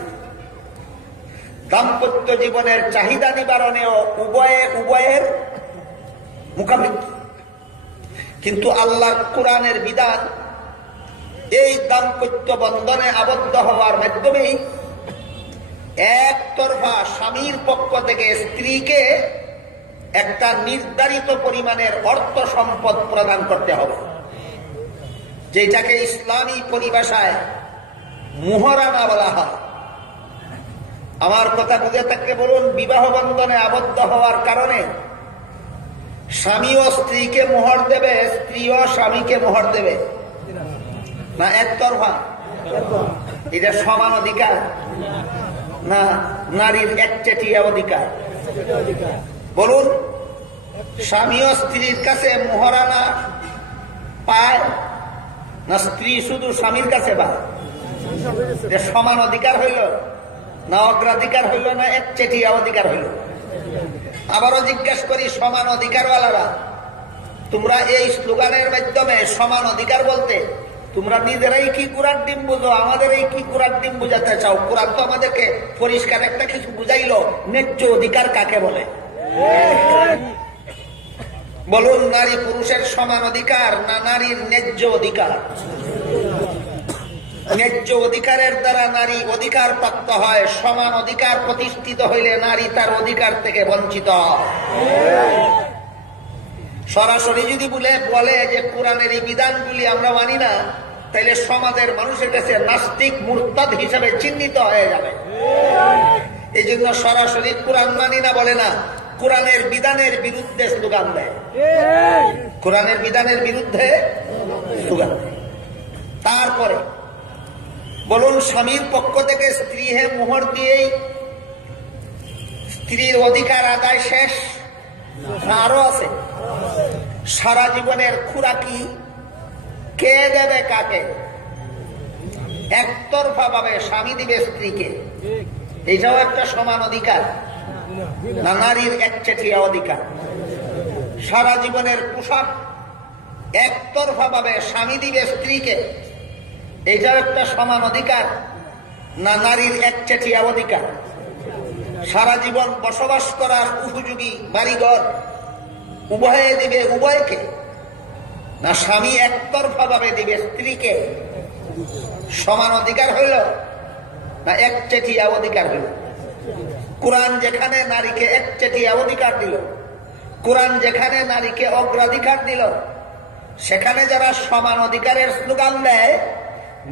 দাম্পত্য জীবনের চাহিদা নিবারণেও উভয়ের মুখাপেক্ষী। কিন্তু আল্লাহর কোরআনের বিধান এই দাম্পত্য বন্ধনে আবদ্ধ হওয়ার মাধ্যমেই একতরফা স্বামীর পক্ষ থেকে স্ত্রীকে একটা নির্ধারিত পরিমাণের অর্থ সম্পদ প্রদান করতে হবে, যেটাকে ইসলামী পরিভাষায় মুহরানা বলা হয়। আমার কথা বুঝে থাকলে বলুন, বিবাহ বন্ধনে আবদ্ধ হওয়ার কারণে স্বামীও স্ত্রীকে মোহর দেবে, স্ত্রীও স্বামীকে মোহর দেবে না একতরফা? এটা সমান অধিকার না নারীর একচেটিয়া অধিকার? বলুন, স্বামীও স্ত্রীর কাছে মোহরানা পায় না স্ত্রী শুধু স্বামীর কাছে পায়? সমান অধিকার হইল না অগ্রাধিকার হইল না একচেটিয়া অধিকার হইল? আবারও জিজ্ঞাসা করি, সমান অধিকারওয়ালারা, তোমরা এই স্লোগানের মাধ্যমে সমান অধিকার বলতে তোমরা নিজেরাই কি কুরার ডিম বুঝো? আমাদের এই কি কুরার ডিম বুঝাতে চাও? কোরআন তো আমাদেরকে পরিষ্কার একটা কিছু বুঝাইলো, ন্যায্য অধিকার কাকে বলে। বলুন, নারী পুরুষের সমান অধিকার না নারীর ন্যায্য অধিকার? ন্যায্য অধিকারের দ্বারা নারী অধিকার প্রাপ্ত হয়, সমান অধিকার প্রতিষ্ঠিত হইলে নারী তার অধিকার থেকে বঞ্চিত হয়। সরাসরি যদি বলে যে কোরআনের এই বিধানগুলি আমরা মানি না, তাহলে সমাজের মানুষের কাছে নাস্তিক মুরতাদ হিসাবে চিহ্নিত হয়ে যাবে। এই জন্য সরাসরি কোরআন মানি না বলে না, কোরআনের বিধানের বিরুদ্ধে স্লোগান দেয়। কোরআনের বিধানের বিরুদ্ধে স্লোগান দেয়। তারপরে বলুন, স্বামীর পক্ষ থেকে স্ত্রী হে মোহর দিয়েই স্ত্রীর অধিকার আদায় শেষ না আরো আছে? সারা জীবনের খুরাকি কে দেবে কাকে? একতরফা ভাবে স্বামী দিবে স্ত্রীকে, এটাও একটা সমান অধিকার না নারীর একচেটিয়া অধিকার? সারা জীবনের পোশাক একতরফা ভাবে স্বামী দিবে স্ত্রীকে, এটাও একটা সমান অধিকার না নারীর একচেটিয়া অধিকার? সারা জীবন বসবাস করার উপযোগী বাড়িঘর উভয়ে দিবে উভয়কে, না স্বামী একতরফা ভাবে দিবে স্ত্রীকে? সমান অধিকার হইল না একচেটিয়া অধিকার হইল? কোরআন যেখানে নারীকে একচেটিয়া অধিকার দিল, কোরআন যেখানে নারীকে অগ্রাধিকার দিল, সেখানে যারা সমান অধিকারের স্লোগান দেয়,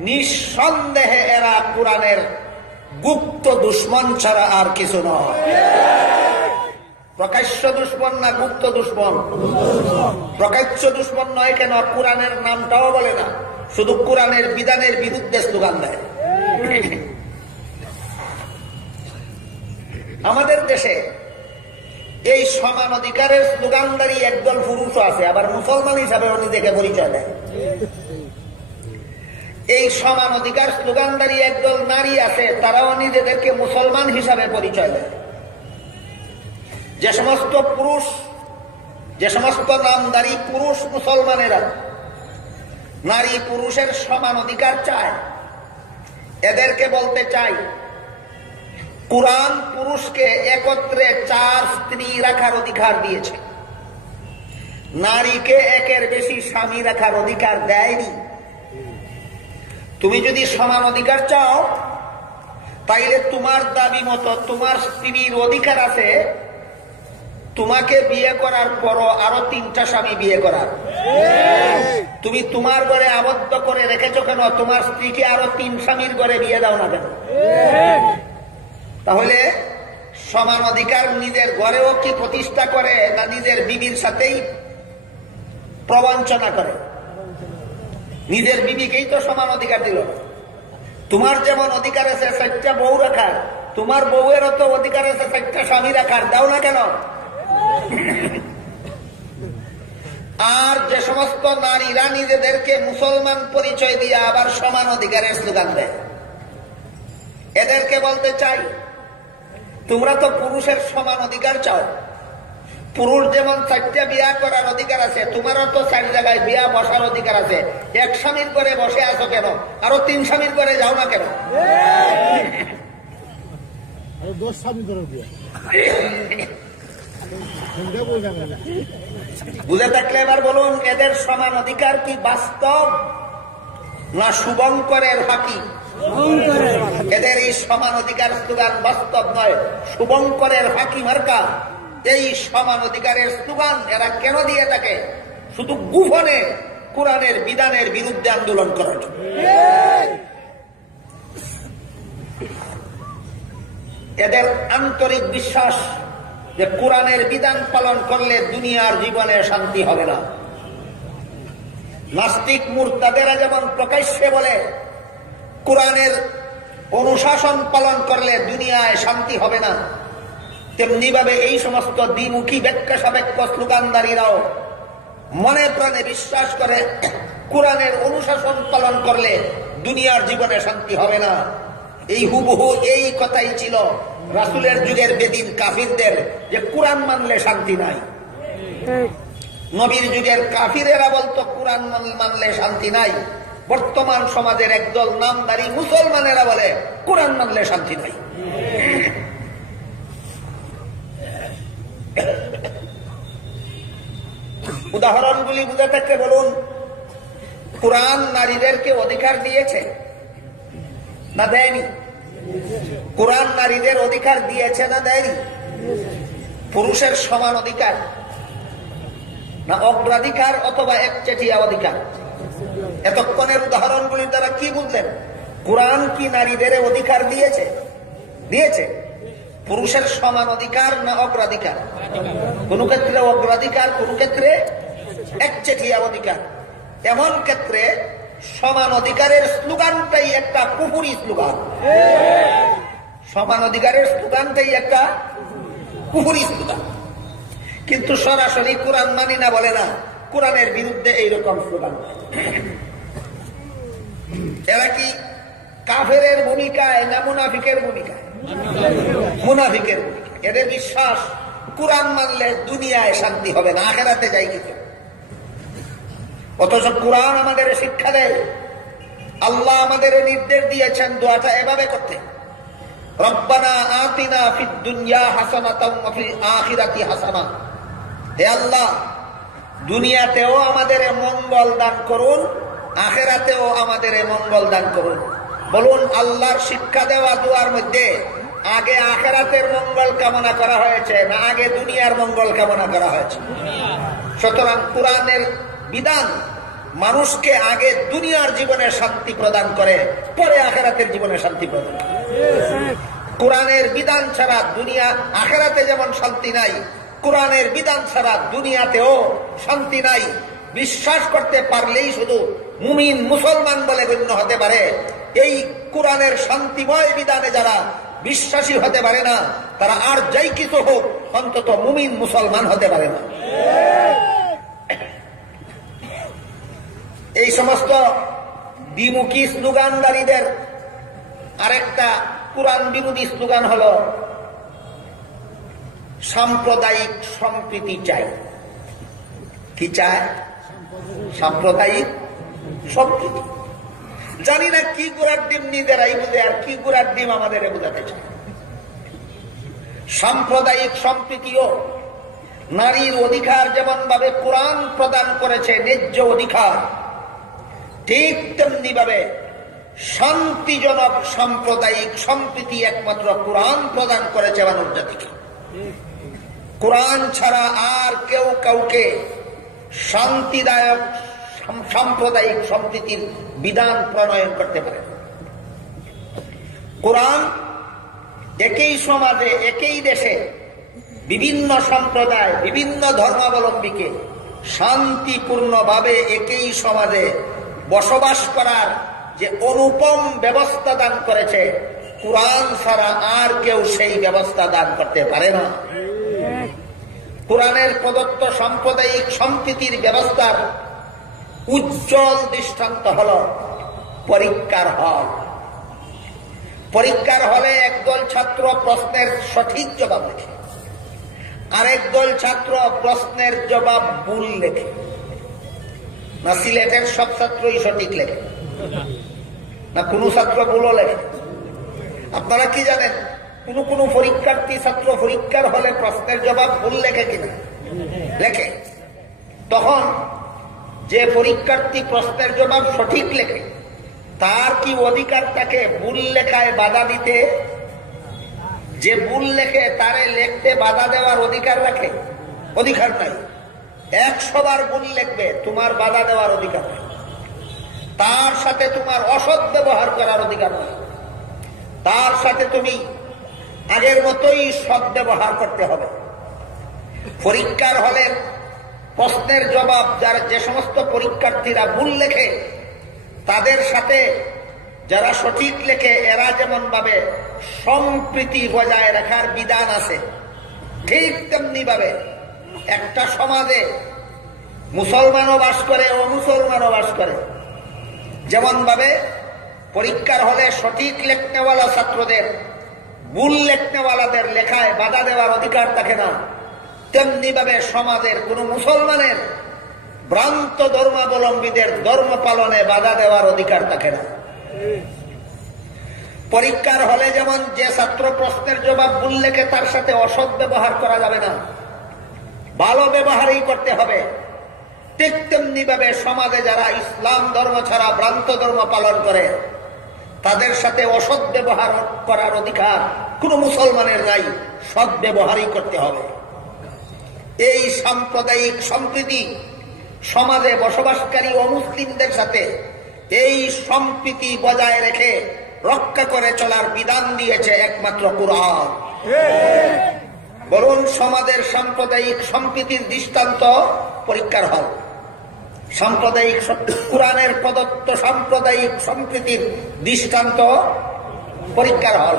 নিঃসন্দেহে এরা কোরআনের গুপ্ত দুশ্মন ছাড়া আর কিছু নয়। প্রকাশ্য দুশ্মন না গুপ্ত দুশ্মন? প্রকাশ্য দুশ্মন নয় কেন? কোরআনের নামটাও বলে না, শুধু কোরআনের বিধানের বিরুদ্ধে স্লোগান দেয়। আমাদের দেশে এই সমান অধিকারের স্লোগানদারী একদল পুরুষও আছে, আবার মুসলমান হিসাবে নিজেকে পরিচয় দেয়। এই সমান অধিকার স্লোগানদারী একদল নারী আছে, তারাও নিজেদেরকে মুসলমান হিসাবে পরিচয় দেয়। যে সমস্ত নামদারি পুরুষ মুসলমানেরা নারী পুরুষের সমান অধিকার চায়, এদেরকে বলতে চাই, কোরআন পুরুষকে একত্রে 4 স্ত্রী রাখার অধিকার দিয়েছে, নারীকে একের বেশি স্বামী রাখার অধিকার দেয়নি। তুমি যদি সমান অধিকার চাও, তাইলে তোমার দাবি মতো তোমার স্ত্রীর অধিকার আছে তোমাকে বিয়ে করার পরও আরো 3টা স্বামী বিয়ে করার। তুমি তোমার ঘরে আবদ্ধ করে রেখেছো কেন? তোমার স্ত্রীকে আরো 3 স্বামীর ঘরে বিয়ে দাও না কেন? তাহলে সমান অধিকার নিজের ঘরেও কি প্রতিষ্ঠা করে না নিজের বিবির সাথেই প্রবঞ্চনা করে? নিজের বিবিকেই তো সমান অধিকার দিল। তোমার যেমন অধিকার আছে 4টা বউ রাখার, তোমার বউয়েরও তো অধিকার আছে 4টা স্বামী রাখার, দাও না কেন? আর যে সমস্ত নারীরা নিজেদেরকে মুসলমান পরিচয় দিয়ে আবার সমান অধিকারের স্লোগান দেয়, এদেরকে বলতে চাই, তোমরা তো পুরুষের সমান অধিকার চাও। পুরুষ যেমন 4টা বিয়া করার অধিকার আছে, তোমারও তো 4 জায়গায় বিয়া বসার অধিকার আছে। এক স্বামীর করে বসে আছো কেন? আরো 3 স্বামীর করে যাও না কেন? বুঝে থাকলে এবার বলুন, এদের সমান অধিকার কি বাস্তব না শুভঙ্করের ফাঁকি? এদের এই সমান অধিকার স্লোগান বাস্তব নয়, শুভঙ্করের ফাঁকি মার্কা। এই সমান অধিকারের স্লোগান এরা কেন দিয়ে থাকে? শুধু গোপনে কোরআনের বিধানের বিরুদ্ধে আন্দোলন করার জন্য। এদের আন্তরিক বিশ্বাস যে কোরআনের বিধান পালন করলে দুনিয়ার জীবনে শান্তি হবে না। নাস্তিক মুরতাদেরা যেমন প্রকাশ্যে বলে কোরআনের অনুশাসন পালন করলে দুনিয়ায় শান্তি হবে না, তেমনি ভাবে এই সমস্ত দ্বিমুখী ব্যাখ্যা সাপেক্ষ স্লোগানদারীরাও মনে প্রাণে বিশ্বাস করে কোরআনের অনুশাসন পালন করলে দুনিয়ার জীবনে শান্তি হবে না। এই হুবহু এই কথাই ছিল রাসূলের যুগের বেদিন কাফিরদের, যে কোরআন মানলে শান্তি নাই। নবীর যুগের কাফিরেরা বলতো কোরআন মানলে শান্তি নাই। বর্তমান সমাজের একদল নামদারি মুসলমানেরা বলে কোরআন মানলে শান্তি নাই। উদাহরণগুলি বুঝে থাকতে বলুন, কোরআন নারীদেরকে অধিকার দিয়েছে না দেয়নি? কোরআন নারীদের অধিকার দিয়েছে না দেয়নি? পুরুষের সমান অধিকার না অগ্রাধিকার অথবা একচেটিয়া অধিকার? এতক্ষণের উদাহরণগুলির দ্বারা কি বুঝলেন? কোরআন কি নারীদের অধিকার দিয়েছে? দিয়েছে। পুরুষের সমান অধিকার না অগ্রাধিকার? কোন ক্ষেত্রে অগ্রাধিকার, কোন ক্ষেত্রে একচেটিয়া অধিকার। এমন ক্ষেত্রে সমান অধিকারের স্লোগানটাই একটা কুফরি স্লোগান। সমান অধিকারের স্লোগানটাই একটা কুফরি স্লোগান। কিন্তু সরাসরি কোরআন মানি না বলে না, কোরআনের বিরুদ্ধে এইরকম স্লোগান। এরা কি কাফেরের ভূমিকায় না মুনাফিকের ভূমিকায়? মুনাফিকের ভূমিকা। এদের বিশ্বাস কোরআন মানলে দুনিয়ায় শান্তি হবে না, আখিরাতে যাই কিছু। অথচ কোরআন আমাদের শিক্ষা দেয়, আল্লাহ আমাদের নির্দেশ দিয়েছেন দোয়াটা এভাবে করতে, রব্বানা আতিনা ফিদ দুনিয়া হাসানাতাও ওয়া ফিল আখিরাতি হাসানা। হে আল্লাহ, দুনিয়াতেও আমাদের মঙ্গল দান করুন, আখিরাতেও আমাদের মঙ্গল দান করুন। বলুন, আল্লাহর শিক্ষা দেওয়া দোয়ার মধ্যে আগে আখিরাতের মঙ্গল কামনা করা হয়েছে না আগে দুনিয়ার মঙ্গল কামনা করা হয়েছে? সুতরাং কোরআনের বিধান মানুষকে আগে দুনিয়ার জীবনে শান্তি প্রদান করে, পরে আখিরাতের জীবনে শান্তি প্রদান করে। কোরআনের বিধান ছাড়া দুনিয়া আখিরাতে যেমন শান্তি নাই, কোরআনের বিধান ছাড়া দুনিয়াতেও শান্তি নাই। বিশ্বাস করতে পারলেই শুধু মুমিন মুসলমান বলে গণ্য হতে পারে। এই কোরআনের শান্তিময় বিধানে যারা বিশ্বাসী হতে পারে না, তারা আর যাই কিছু হোক, অন্তত মুমিন মুসলমান হতে পারে না। এই সমস্ত দ্বিমুখী স্লোগানদারীদের আরেকটা কোরআন বিরোধী স্লোগান হল সাম্প্রদায়িক সম্প্রীতি চাই। কি চায়? সাম্প্রদায়িক সম্প্রীতি। জানি না কি গোড়ার ডিম নিজেরাই বুঝে আর কি গোড়ার ডিম আমাদের বোঝাতে চায়। সাম্প্রদায়িক সম্প্রীতিও নারীর অধিকার যেমন ভাবে কোরআন প্রদান করেছে ন্যায্য অধিকার, ঠিক তেমনি ভাবে শান্তিজনক সাম্প্রদায়িক সম্প্রীতি একমাত্র কোরআন প্রদান করেছে মানব জাতিকে। কোরআন ছাড়া আর কেউ কাউকে শান্তিদায়ক সাম্প্রদায়িক সম্প্রীতির বিধান প্রণয়ন করতে পারে। কোরআন একই সমাজে একই দেশে বিভিন্ন সম্প্রদায় বিভিন্ন ধর্মাবলম্বীকে শান্তিপূর্ণভাবে একই সমাজে বসবাস করার যে অনুপম ব্যবস্থা দান করেছে, কোরআন ছাড়া আর কেউ সেই ব্যবস্থা দান করতে পারে না। কোরআনের প্রদত্ত সাম্প্রদায়িক সম্প্রীতির ব্যবস্থার উজ্জ্বল দৃষ্টান্ত হল পরীক্ষার হল। পরীক্ষার হলে একদল ছাত্র প্রশ্নের সঠিক জবাব লেখে, আরেক দল ছাত্র প্রশ্নের জবাব ভুল লেখে। না সিলেটের সব ছাত্রই সঠিক লেখে, না কোনো ছাত্র ভুলও লেখে। আপনারা কি জানেন কোন পরীক্ষার্থী ছাত্র পরীক্ষার হলে প্রশ্নের জবাব ভুল লেখে কিনা? লেখে। তখন যে পরীক্ষার্থী প্রশ্নের জবাব সঠিক লেখে তার কি অধিকার থাকে ভুল লেখায় বাধা দিতে? যে ভুল লেখে তারে লিখতে বাধা দেওয়ার অধিকার রাখে? অধিকার নাই। 100 বার ভুল লিখবে, তোমার বাধা দেওয়ার অধিকার নেই। তার সাথে তোমার অসৎ ব্যবহার করার অধিকার নেই। তার সাথে তুমি আগের মতোই সৎ ব্যবহার করতে হবে। পরীক্ষার হলে প্রশ্নের জবাব যে সমস্ত পরীক্ষার্থীরা ভুল লেখে তাদের সাথে যারা সঠিক লেখে এরা যেমন ভাবে সম্প্রীতি বজায় রাখার বিধান আছে, ঠিক তেমনি ভাবে একটা সমাজে মুসলমানও বাস করে অমুসলমানও বাস করে। যেমন ভাবে পরীক্ষার হলে সঠিক লেখনেওয়ালা ছাত্রদের ভুল লেখনেওয়ালাদের লেখায় বাধা দেওয়ার অধিকার থাকে না, তেমনি ভাবে সমাজের কোন মুসলমানের ভ্রান্ত ধর্মাবলম্বীদের ধর্ম পালনে বাধা দেওয়ার অধিকার থাকে না। পরীক্ষার হলে যেমন যে ছাত্র প্রশ্নের জবাব ভুল লেখে তার সাথে অসৎ ব্যবহার করা যাবে না, ভালো ব্যবহারই করতে হবে, ঠিক তেমনি ভাবে সমাজে যারা ইসলাম ধর্ম ছাড়া ভ্রান্ত ধর্ম পালন করে তাদের সাথে অসৎ ব্যবহার করার অধিকার কোন মুসলমানের নাই, সৎ ব্যবহারই করতে হবে। এই সাম্প্রদায়িক সম্প্রীতি সমাজে বসবাসকারী অমুসলিমদের সাথে এই সম্প্রীতি বজায় রেখে রক্ষা করে চলার বিধান দিয়েছে একমাত্র কুরআন। বলুন, সমাজের সাম্প্রদায়িক সম্প্রীতির দৃষ্টান্ত পরীক্ষার হল। সাম্প্রদায়িক কুরআনের প্রদত্ত সাম্প্রদায়িক সম্প্রীতির দৃষ্টান্ত পরীক্ষার হল।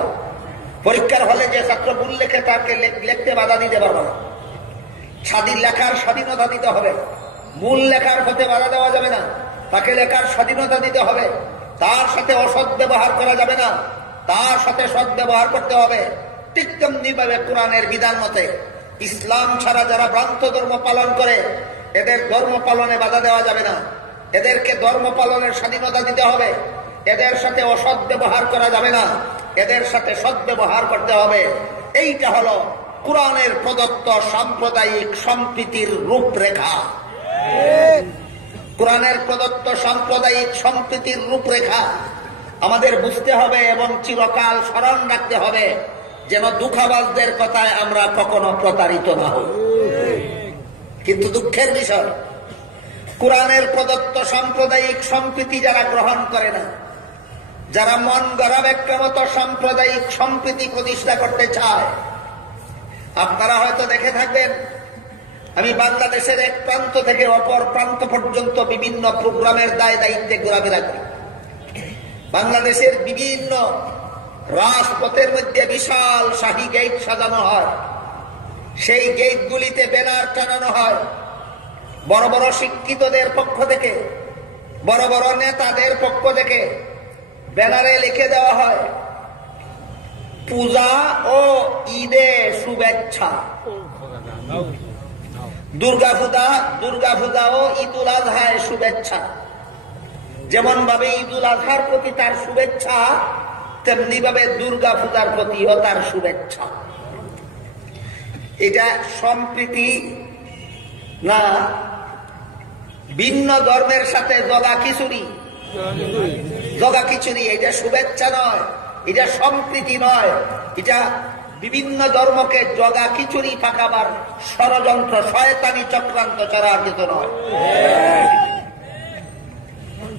পরীক্ষার হলে যে ছাত্র ভুল লেখে তাকে লিখতে বাধা দিতে পারবে না। লেখার স্বাধীনতা দিতে হবে, ভুল লেখার পথে বাধা দেওয়া যাবে না, তাকে লেখার স্বাধীনতা দিতে হবে। তার সাথে অসৎ ব্যবহার করা যাবে না, তার সাথে সৎ ব্যবহার করতে হবে। ঠিক তেমনি ভাবে কোরআনের বিধান মতে ইসলাম ছাড়া যারা ভ্রান্ত ধর্ম পালন করে এদের ধর্ম পালনে বাধা দেওয়া যাবে না, এদেরকে ধর্ম পালনের স্বাধীনতা দিতে হবে। এদের সাথে অসৎ ব্যবহার করা যাবে না, এদের সাথে সৎ ব্যবহার করতে হবে। এইটা হলো কোরআনের প্রদত্ত সাম্প্রদায়িক সম্প্রীতির রূপরেখা। কোরআনের প্রদত্ত সাম্প্রদায়িক সম্প্রীতির রূপরেখা আমাদের বুঝতে হবে এবং চিরকাল স্মরণ রাখতে হবে, যেন দুঃখাবাজদের কথায় আমরা কখনো প্রতারিত না হই। কিন্তু দুঃখের বিষয়, কোরআনের প্রদত্ত সাম্প্রদায়িক সম্প্রীতি যারা গ্রহণ করে না, যারা মন গড়া ব্যাখ্যা মতো সাম্প্রদায়িক সম্প্রীতি প্রতিষ্ঠা করতে চায়, আপনারা হয়তো দেখে থাকবেন আমি বাংলাদেশের এক প্রান্ত থেকে অপর প্রান্ত পর্যন্ত বিভিন্ন প্রোগ্রামের দায় দায়িত্বে ঘোরাফেরা করি। বাংলাদেশের বিভিন্ন রাজপথের মধ্যে বিশাল শাহী গেট সাজানো হয়, সেই গেটগুলিতে ব্যানার টানানো হয়। বড় বড় শিক্ষিতদের পক্ষ থেকে, বড় বড় নেতাদের পক্ষ থেকে ব্যানারে লিখে দেওয়া হয় পূজা ও ঈদে শুভেচ্ছা। দুর্গা পূজা ও ঈদুল আজহায় শুভেচ্ছা। যেমন ভাবে ঈদুল আজহার প্রতি তার শুভেচ্ছা, তেমনি ভাবে দুর্গা পূজার প্রতিও তার শুভেচ্ছা। এটা সম্প্রীতি না ভিন্ন ধর্মের সাথে জগা খিচুড়ি? এটা শুভেচ্ছা নয়, এটা সম্প্রীতি নয়, এটা বিভিন্ন ধর্মকে জগা খিচুড়ি পাকাবার ষড়যন্ত্র, শয়তানি চক্রান্ত ছাড়া আর কিছু নয়।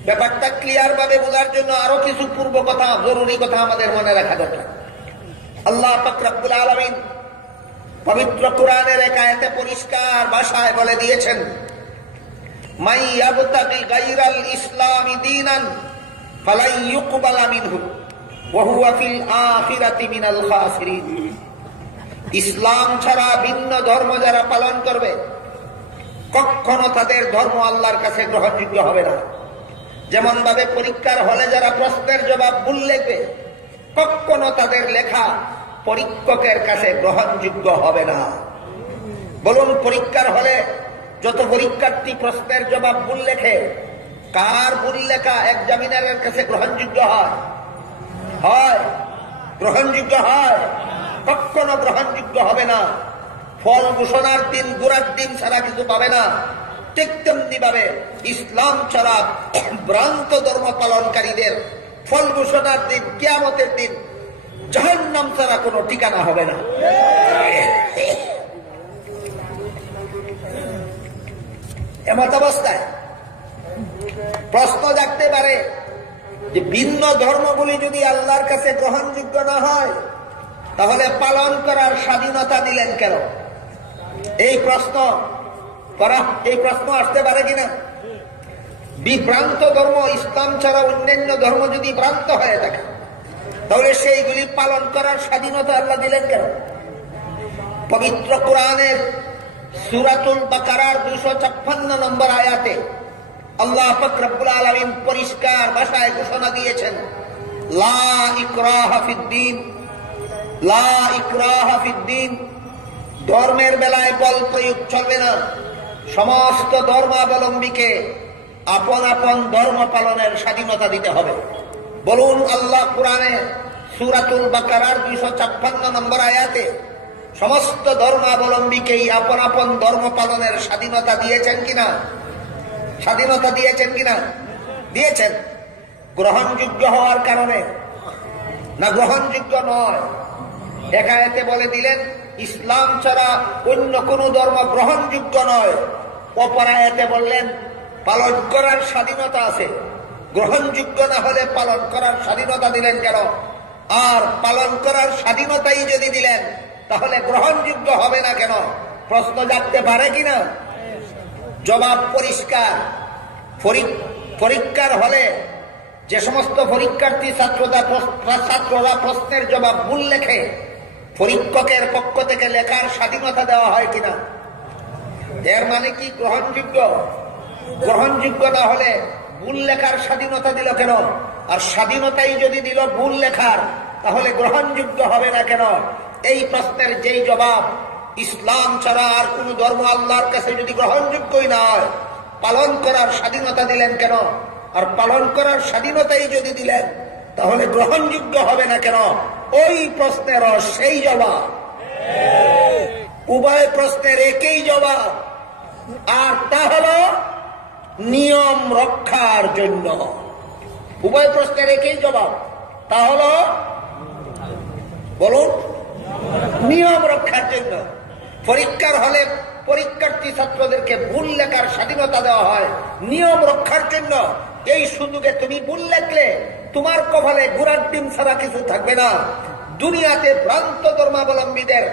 ব্যাপারটা ক্লিয়ার ভাবে বোঝার জন্য আরো কিছু পূর্ব কথা, জরুরি কথা আমাদের মনে রাখা দরকার। আল্লাহ পাক রব্বুল আলামিন পবিত্র কোরআনের এক আয়াতে পরিষ্কার ভাষায় বলে দিয়েছেন, মাই ইয়াবতাগি গায়রাল ইসলামি দীনান ফালাই ইউকবালা মিনহু ওয়া হুয়া ফিল আখিরাতি মিনাল খাসিরিন। ইসলাম ছাড়া ভিন্ন ধর্ম যারা পালন করবে কখনো তাদের ধর্ম আল্লাহর কাছে গ্রহণযোগ্য হবে না। যেমন ভাবে পরীক্ষার হলে যারা প্রশ্নের জবাব ভুল লিখবে কখনো তাদের লেখা পরীক্ষকের কাছে গ্রহণযোগ্য হবে না। বলুন, পরীক্ষার হলে যত পরীক্ষার্থী প্রশ্নের জবাব ভুল লেখে, কার ভুল লেখা এক্সামিনারের কাছে গ্রহণযোগ্য হয়? হয়? গ্রহণযোগ্য হয়? কখনো গ্রহণযোগ্য হবে না। ফল ঘোষণার দিন গোড়ার দিন ছাড়া কিছু পাবে না। ঠিক তেমনি ভাবে ইসলাম ছাড়া ভ্রান্ত ধর্ম পালনকারীদের ফল ঘোষণার দিন, কিয়ামতের দিন জাহান্নাম ছাড়া কোনো ঠিকানা হবে না। এমত অবস্থায় প্রশ্ন জাগতে পারে যে ভিন্ন ধর্মগুলি যদি আল্লাহর কাছে গ্রহণযোগ্য না হয় তাহলে পালন করার স্বাধীনতা দিলেন কেন? এই প্রশ্ন আসতে পারে কিনা? বিভ্রান্ত ধর্ম ইসলাম ছাড়া অন্যান্য ধর্ম যদি ভ্রান্ত হয়ে থাকে তাহলে সেইগুলি পালন করার স্বাধীনতা আল্লাহ দিলেন কেন? পবিত্র কোরআনের সূরাতুল বাকারার 256 নম্বর আয়াতে আল্লাহ পাক রব্বুল আলামিন পরিষ্কার ভাষায় ঘোষণা দিয়েছেন, লা ইকরাহা ফিদ্দীন, লা ইকরাহা ফিদ্দীন। ধর্মের বেলায় বল প্রয়োগ চলবে না। সমস্ত ধর্মাবলম্বীকে আপন আপন ধর্ম পালনের স্বাধীনতা দিতে হবে। বলুন, আল্লাহ কোরআনে সূরাতুল বাকারার 256 নম্বর আয়াতে সমস্ত ধর্মাবলম্বীকেই আপন আপন ধর্ম পালনের স্বাধীনতা দিয়েছেন কিনা? স্বাধীনতা দিয়েছেন কিনা? দিয়েছেন। গ্রহণযোগ্য হওয়ার কারণে না গ্রহণযোগ্য নয়? এক আয়াতে বলে দিলেন ইসলাম ছাড়া অন্য কোন ধর্ম গ্রহণযোগ্য নয়। অপর আয়াতে বললেন পালন করার স্বাধীনতা আছে। গ্রহণযোগ্য না হলে পালন করার স্বাধীনতা দিলেন কেন? আর পালন করার স্বাধীনতাই যদি দিলেন তাহলে গ্রহণযোগ্য হবে না কেন? প্রশ্ন জাগতে পারে কিনা? জবাব পরিষ্কার। পরীক্ষার হলে যে সমস্ত পরীক্ষার্থী ছাত্ররা প্রশ্নের জবাব ভুল লেখে পরীক্ষকের পক্ষ থেকে লেখার স্বাধীনতা দেওয়া হয় কিনা? এর মানে কি গ্রহণযোগ্য? গ্রহণযোগ্য না হলে ভুল লেখার স্বাধীনতা দিল কেন? আর স্বাধীনতাই যদি দিল ভুল লেখার তাহলে গ্রহণযোগ্য হবে না কেন? এই প্রশ্নের যেই জবাব ইসলাম ছাড়া আর কোন ধর্ম আল্লাহর কাছে যদি গ্রহণযোগ্যই না হয় পালন করার স্বাধীনতা দিলেন কেন? আর পালন করার স্বাধীনতাই যদি দিলেন তাহলে গ্রহণযোগ্য হবে না কেন? ওই প্রশ্নের সেই জবাব। উভয় প্রশ্নের একই জবাব, আর তা হল নিয়ম রক্ষার জন্য। উভয় প্রশ্নের একই জবাব, তা হল বলুন নিয়ম রক্ষার জন্য। পরীক্ষার হলে পরীক্ষার্থী ছাত্রদেরকে ভুল লেখার স্বাধীনতা দেওয়া হয় নিয়ম রক্ষার জন্য। এই সুযোগে তুমি ভুল লেখলে তোমার কপালে ঘোড়ার ডিম ছাড়া কিছু থাকবে না। দুনিয়াতে ভ্রান্ত ধর্মাবলম্বীদের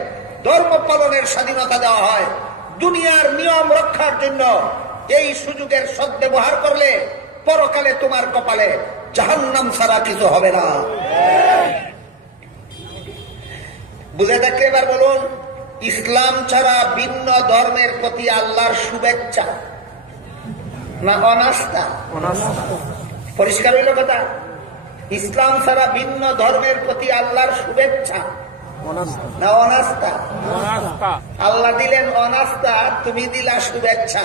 ধর্ম পালনের স্বাধীনতা দেওয়া হয় দুনিয়ার নিয়ম রক্ষার জন্য। এই সুযোগের সদ্ব্যবহার করলে পরকালে তোমার কপালে জাহান্নাম ছাড়া কিছু হবে না। বুঝে থাকলে এবার বলুন, ইসলাম ছাড়া ভিন্ন ধর্মের প্রতি আল্লাহর শুভেচ্ছা না অনাস্থা? পরিষ্কার হইল কথা? ইসলাম ছাড়া ভিন্ন ধর্মের প্রতি আল্লাহর শুভেচ্ছা না অনাস্থা? আল্লাহ দিলেন অনাস্থা, তুমি দিলা শুভেচ্ছা।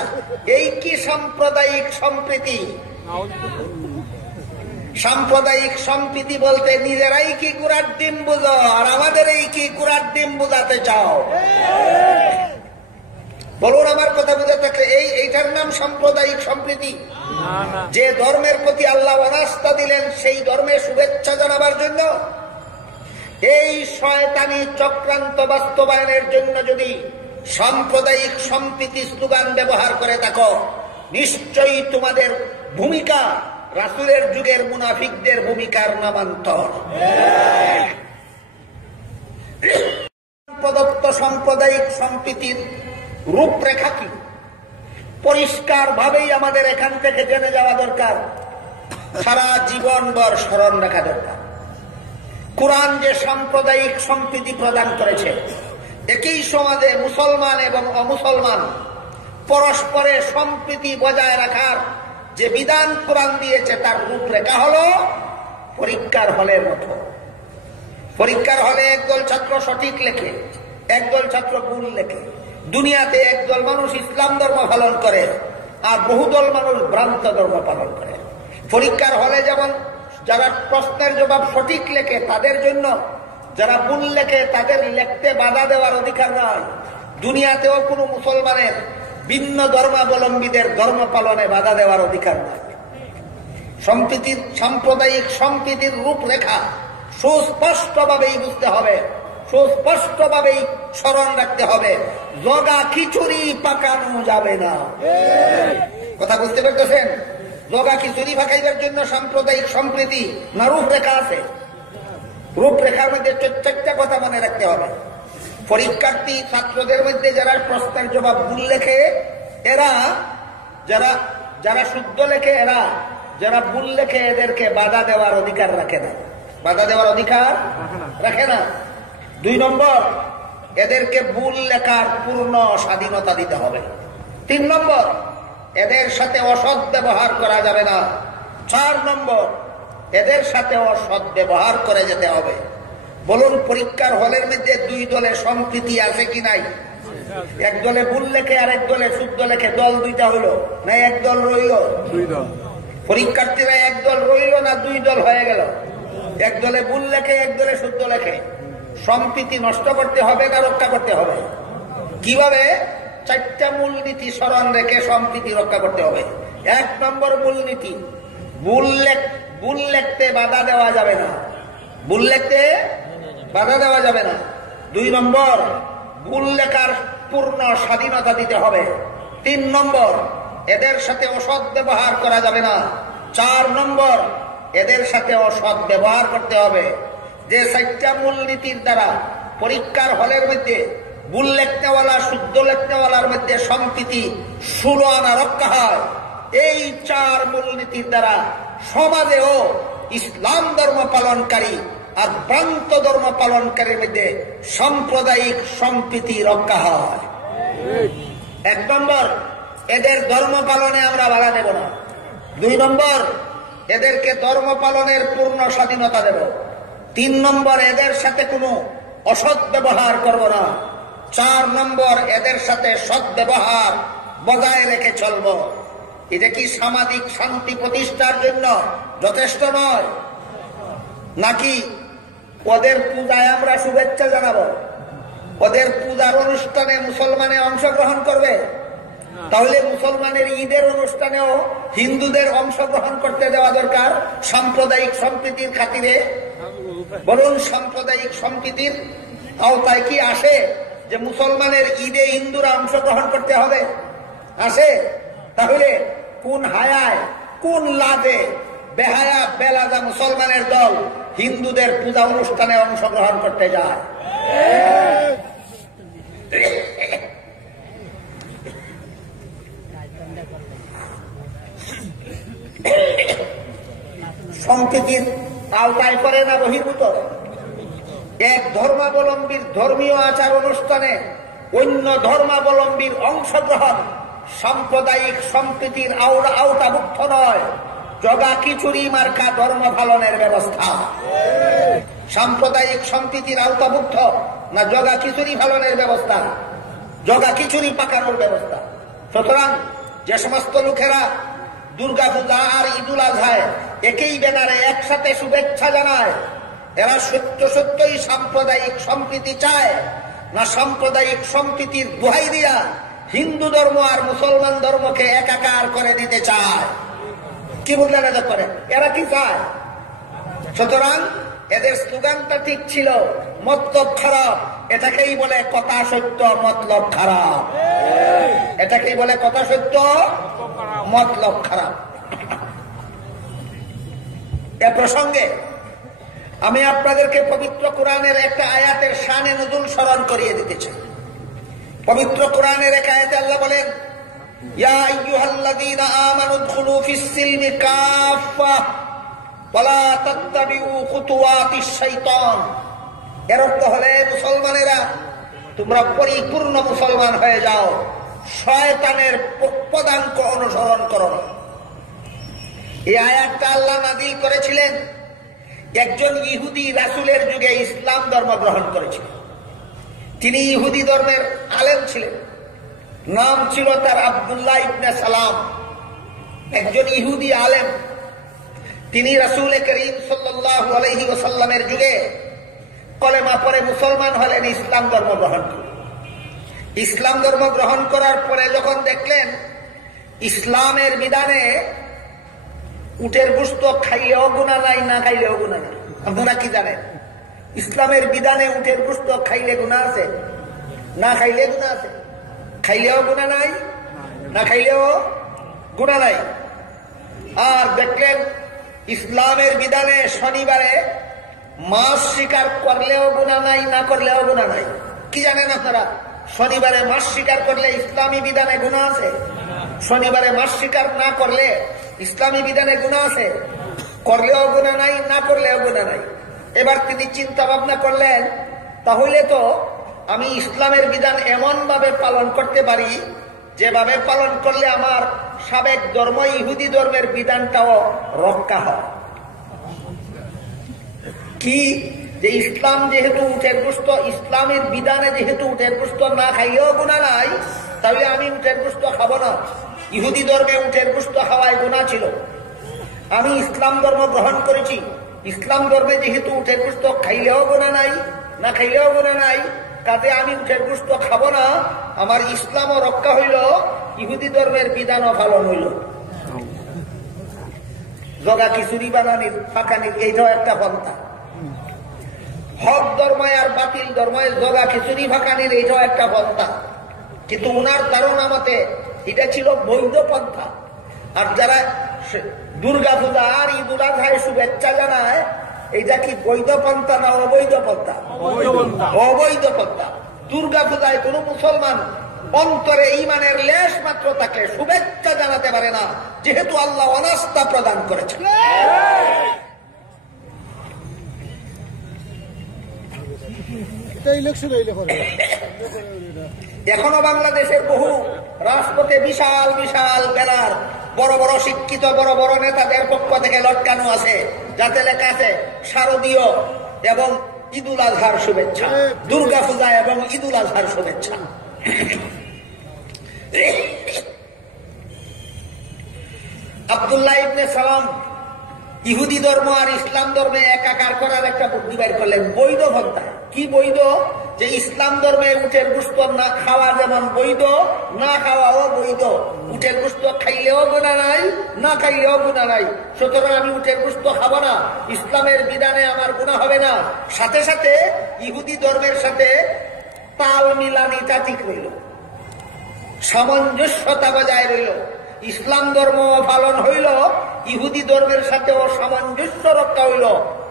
এই কি সাম্প্রদায়িক সম্প্রীতি? সাম্প্রদায়িক সম্প্রীতি বলতে নিজেরাই কি কুরার ডিম বুঝো আর আমাদের এই কি কুরার ডিম বুঝাতে চাও? বলুন, আমার কথা বুঝে থাকলে এইটার নাম সাম্প্রদায়িক সম্প্রীতি? যে ধর্মের প্রতি আল্লাহ অনাস্থা দিলেন সেই ধর্মের শুভেচ্ছা জানাবার জন্য। এই শয়তানি চক্রান্ত বাস্তবায়নের জন্য যদি সাম্প্রদায়িক সম্প্রীতি স্লোগান ব্যবহার করে থাকো, নিশ্চয়ই তোমাদের ভূমিকা রাসূলের যুগের মুনাফিকদের ভূমিকার নামান্তর। প্রদত্ত সাম্প্রদায়িক সম্প্রীতির রূপরেখা কি পরিষ্কার ভাবেই আমাদের এখান থেকে জেনে যাওয়া দরকার, সারা জীবনভর স্মরণ রাখা দরকার। কোরআন যে সাম্প্রদায়িক সম্প্রীতি প্রদান করেছে একই সমাজে মুসলমান এবং অমুসলমান পরস্পরের সম্প্রীতি বজায় রাখার যে বিধান কোরআন দিয়েছে তার রূপরেখা হলো পরীক্ষার হলের মতো। পরীক্ষার হলে একদল ছাত্র সঠিক লেখে, একদল ছাত্র ভুল লেখে। দুনিয়াতে একদল মানুষ ইসলাম ধর্ম পালন করে আর বহুদল মানুষ ভ্রান্ত ধর্ম পালন করে। পরীক্ষার হলে যেমন যারা প্রশ্নের জবাব সঠিক লেখে তাদের জন্য, যারা ভুল লেখে তাদের লিখতে বাধা দেওয়ার অধিকার নয়। দুনিয়াতেও কোনো মুসলমানের ভিন্ন ধর্মাবলম্বীদের ধর্ম পালনে বাধা দেওয়ার অধিকার নয়। সম্প্রীতির, সাম্প্রদায়িক সম্প্রীতির রূপরেখা সুস্পষ্টভাবেই বুঝতে হবে, সুস্পষ্টভাবেই স্মরণ রাখতে হবে। জগা খিচুড়ি পাকানো যাবে না। কথা বুঝতে পারতেছেন? জগা খিচুড়ি পাকাইবার জন্য সাম্প্রদায়িক সম্প্রীতি না রূপরেখা আছে? রূপরেখার মধ্যে চারটা কথা মনে রাখতে হবে। পরীক্ষার্থী ছাত্রদের মধ্যে যারা প্রশ্নের জবাব ভুল লেখে এরা, যারা শুদ্ধ লেখে এরা, যারা ভুল লেখে এদেরকে বাধা দেওয়ার অধিকার রাখে না, বাধা দেওয়ার অধিকার রাখে না। 2 নম্বর, এদেরকে ভুল লেখার পূর্ণ স্বাধীনতা দিতে হবে। 3 নম্বর, এদের সাথে অসৎ ব্যবহার করা যাবে না। 4 নম্বর, এদের সাথে অসৎ ব্যবহার করে যেতে হবে। বলুন, পরীক্ষার হলের মধ্যে 2 দলে সম্প্রীতি আছে কি নাই? এক দলে ভুল লেখে আর এক দলে শুদ্ধ লেখে, দল 2টা হইল না এক দল রইল? 2 দল। পরীক্ষার্থীরা এক দল রইল না 2 দল হয়ে গেল? এক দলে ভুল লেখে, এক দলে শুদ্ধ লেখে। সম্প্রীতি নষ্ট করতে হবে না রক্ষা করতে হবে? কিভাবে? 4টা মূলনীতি স্মরণ রেখে সম্প্রীতি রক্ষা করতে হবে। 1 নম্বর মূলনীতি, ভুল লিখতে বাধা দেওয়া যাবে না। ভুল লিখতে বাধা দেওয়া যাবে না। 2 নম্বর, ভুল লেখার পূর্ণ স্বাধীনতা দিতে হবে। 3 নম্বর, এদের সাথে অসৎ ব্যবহার করা যাবে না। 4 নম্বর, এদের সাথে অসৎ ব্যবহার করতে হবে। যে 4টা মূলনীতির দ্বারা পরীক্ষার হলের মধ্যে ভুল লেখতেওয়ালা শুদ্ধ লেখতেওয়ালার মধ্যে সম্প্রীতি 16 আনা রক্ষা হয়, এই 4 মূলনীতির দ্বারা সমাজেও ইসলাম ধর্ম পালনকারী আর ভ্রান্ত ধর্ম পালনকারীর মধ্যে সাম্প্রদায়িক সম্প্রীতি রক্ষা হয়। 1 নম্বর, এদের ধর্ম পালনে আমরা বাধা দেব না। 2 নম্বর, এদেরকে ধর্ম পালনের পূর্ণ স্বাধীনতা দেব। 3 নম্বর, এদের সাথে কোনো অসৎ ব্যবহার করব না। 4 নম্বর, এদের সাথে সৎ ব্যবহার বজায় রেখে চলব। এটা কি সামাজিক শান্তি প্রতিষ্ঠার জন্য যথেষ্ট নয়? নাকি ওদের পূজায় আমরা শুভেচ্ছা জানাবো? ওদের পূজার অনুষ্ঠানে মুসলমানে অংশগ্রহণ করবে? তাহলে মুসলমানের ঈদের অনুষ্ঠানেও হিন্দুদের অংশগ্রহণ করতে দেওয়া দরকার সাম্প্রদায়িক সম্প্রীতির খাতিরে। বলুন, সাম্প্রদায়িক সম্প্রীতির আওতায় কি আসে যে মুসলমানের ঈদে হিন্দুরা অংশগ্রহণ করতে হবে? আসে? তাহলে কোন হায়ায়, কোন লাভে বেহায়া বেলাদা মুসলমানের দল হিন্দুদের পূজা অনুষ্ঠানে অংশগ্রহণ করতে যায়? সম্প্রীতির আওতায় করে না বহির্ভূত? এক ধর্মাবলম্বীর ধর্মীয় আচার অনুষ্ঠানে অন্য ধর্মাবলম্বীর অংশগ্রহণ সাম্প্রদায়িক সম্প্রীতির আওতাভুক্ত নয়, জগা খিচুড়ি মার্কা ধর্ম পালনের ব্যবস্থা। সাম্প্রদায়িক সম্প্রীতির আওতাভুক্ত না জগা খিচুড়ি পালনের ব্যবস্থা, জগা খিচুড়ি পাকানোর ব্যবস্থা। সুতরাং যে সমস্ত লোকেরা দুর্গা পূজা আর ঈদুল আজহায় একই ব্যানারে একসাথে শুভেচ্ছা জানায়, এরা সত্যই সাম্প্রদায়িক সম্প্রীতি চায় না সাম্প্রদায়িক সম্প্রীতির দোহাই দিয়া হিন্দু ধর্ম আর মুসলমান ধর্মকে একাকার করে দিতে চায়? কি বুঝলেন? করে এরা কি চায়? সুতরাং এদের স্লোগানটা ঠিক ছিল, মতলব খারাপ। এটাকেই বলে কথা সত্য, মতলব খারাপ। এটাকেই বলে কথা সত্য, মতলব খারাপ। এ প্রসঙ্গে আমি আপনাদেরকে পবিত্র কোরআনের একটা আয়াতের শানে নুজুল স্মরণ করিয়ে দিতে চাই। পবিত্র কোরআনের এক আয়াতে আল্লাহ বলেন, ইয়া আইয়ুহাল্লাযীনা আমানু উদখুলু ফিস-সিলমি কাফা ওয়ালা তাত্তাবিউ খুতুওয়াতিশ শাইতান। এর অর্থ হলে মুসলমানেরা তোমরা পরিপূর্ণ মুসলমান হয়ে যাও, শয়তানের পদাঙ্ক অনুসরণ করো না। এই আয়াতটা আল্লাহ নাযিল করেছিলেন একজন ইহুদি রাসূলের যুগে ইসলাম ধর্ম গ্রহণ করেছিলেন। তিনি ইহুদি ধর্মের আলেম ছিলেন, নাম ছিল তার আব্দুল্লাহ ইবনে সালাম, একজন ইহুদি আলেম। তিনি রাসূল করিম সাল্লাল্লাহু আলাইহি ওয়াসাল্লামের যুগে কলেমা পড়ে মুসলমান হলেন, ইসলাম ধর্ম গ্রহণ করলেন। ইসলাম ধর্ম গ্রহণ করার পরে যখন দেখলেন ইসলামের বিধানে উটের গোশত খাইলেও গুনাহ নাই, না খাইলেও গুনাহ নাই। আপনারা কি জানেন? ইসলামের বিধানে উটের গোশত খাইলে গুনাহ আছে, না খাইলে গুনাহ আছে? খাইলেও গুনাহ নাই, না খাইলেও গুনাহ নাই। আর দেখলেন ইসলামের বিধানে শনিবারে মাছ শিকার করলেও গুনাহ নাই, না করলেও গুনাহ নাই। কি জানেন আপনারা? শনিবারে মাছ শিকার করলে ইসলামী বিধানে গুনাহ আছে, শনিবারে মাছ শিকার না করলে ইসলামী বিধানে গুনাহ আছে। করলেও গুনাহ নাই, না করলেও গুনাহ নাই। এবার তিনি চিন্তা ভাবনা করলেন, তাহলে তো আমি ইসলামের বিধান এমন ভাবে পালন করতে পারি যেভাবে পালন করলে আমার সাবেক ধর্ম ইহুদি ধর্মের বিধানটাও রক্ষা হয়। কি? যে ইসলাম যেহেতু উটের গোশত, ইসলামের বিধানে যেহেতু উটের গোশত না খাইলেও গুনাহ নাই, তাহলে আমি উটের গোশত খাবো না। ইহুদি ধর্মে উটের গোশত খাওয়ায় গুনাহ ছিল, আমি ইসলাম ধর্ম গ্রহণ করেছি। ইসলাম ধর্মে যেহেতু উটের গোশত খাইলেও গুনাহ নাই, না খাইলেও গুনাহ নাই, তাতে আমি উটের গোশত খাবো না। আমার ইসলামও রক্ষা হইল, ইহুদি ধর্মের বিধানও পালন হইল। জগা খিচুড়ি বানানির ফাঁকানির এইটাও একটা পন্থা। হক ধর্ময় আর বাতিল ধর্ময় জগা খিচুড়ি ফাঁকানির এইটাও একটা পন্থা। কিন্তু উনার ধারণা মতে এটা ছিল বৈধ পন্থা। আর যারা দুর্গা পূজা আর ঈদ উল আজহায় শুভেচ্ছা জানায়, এইটা কি বৈধ পন্থা না অবৈধ পন্থা? অবৈধ পন্থা। দুর্গা পূজায় কোন মুসলমান অন্তরে ঈমানের লেশ মাত্র থাকলে শুভেচ্ছা জানাতে পারে না, যেহেতু আল্লাহ অনাস্থা প্রদান করেছেন। এখনো বাংলাদেশের বহু রাজপথে বিশাল বিশাল ব্যানার বড় বড় শিক্ষিত বড় বড় নেতাদের পক্ষ থেকে লটকানো আছে, যাতে লেখা আছে শারদীয় এবং ঈদ উল আজহার শুভেচ্ছা, দুর্গা পূজা এবং ঈদ উল আজহার শুভেচ্ছা। আব্দুল্লাহ ইবনে সালাম ইহুদি ধর্ম আর ইসলাম ধর্মে একাকার করার একটা বুদ্ধি বের করলেন, বৈধ পন্থা। কি বৈধ? যে ইসলাম ধর্মে উটের গোশত না খাওয়া যেমন বৈধ, না খাওয়াও বৈধ। উটের গোশত খাইলেও গুনাহ নাই, না খাইলেও গুনাহ নাই। সুতরাং আমি উটের গোশত খাবো না, ইসলামের বিধানে আমার গুনাহ হবে না। সাথে সাথে ইহুদি ধর্মের সাথে তাল মিলানিটা ঠিক রইল, সামঞ্জস্যতা বজায় রইল। ইসলাম ধর্ম পালন হইল, ইহুদি ধর্মের সাথেও সামঞ্জস্য রক্ষা হইল,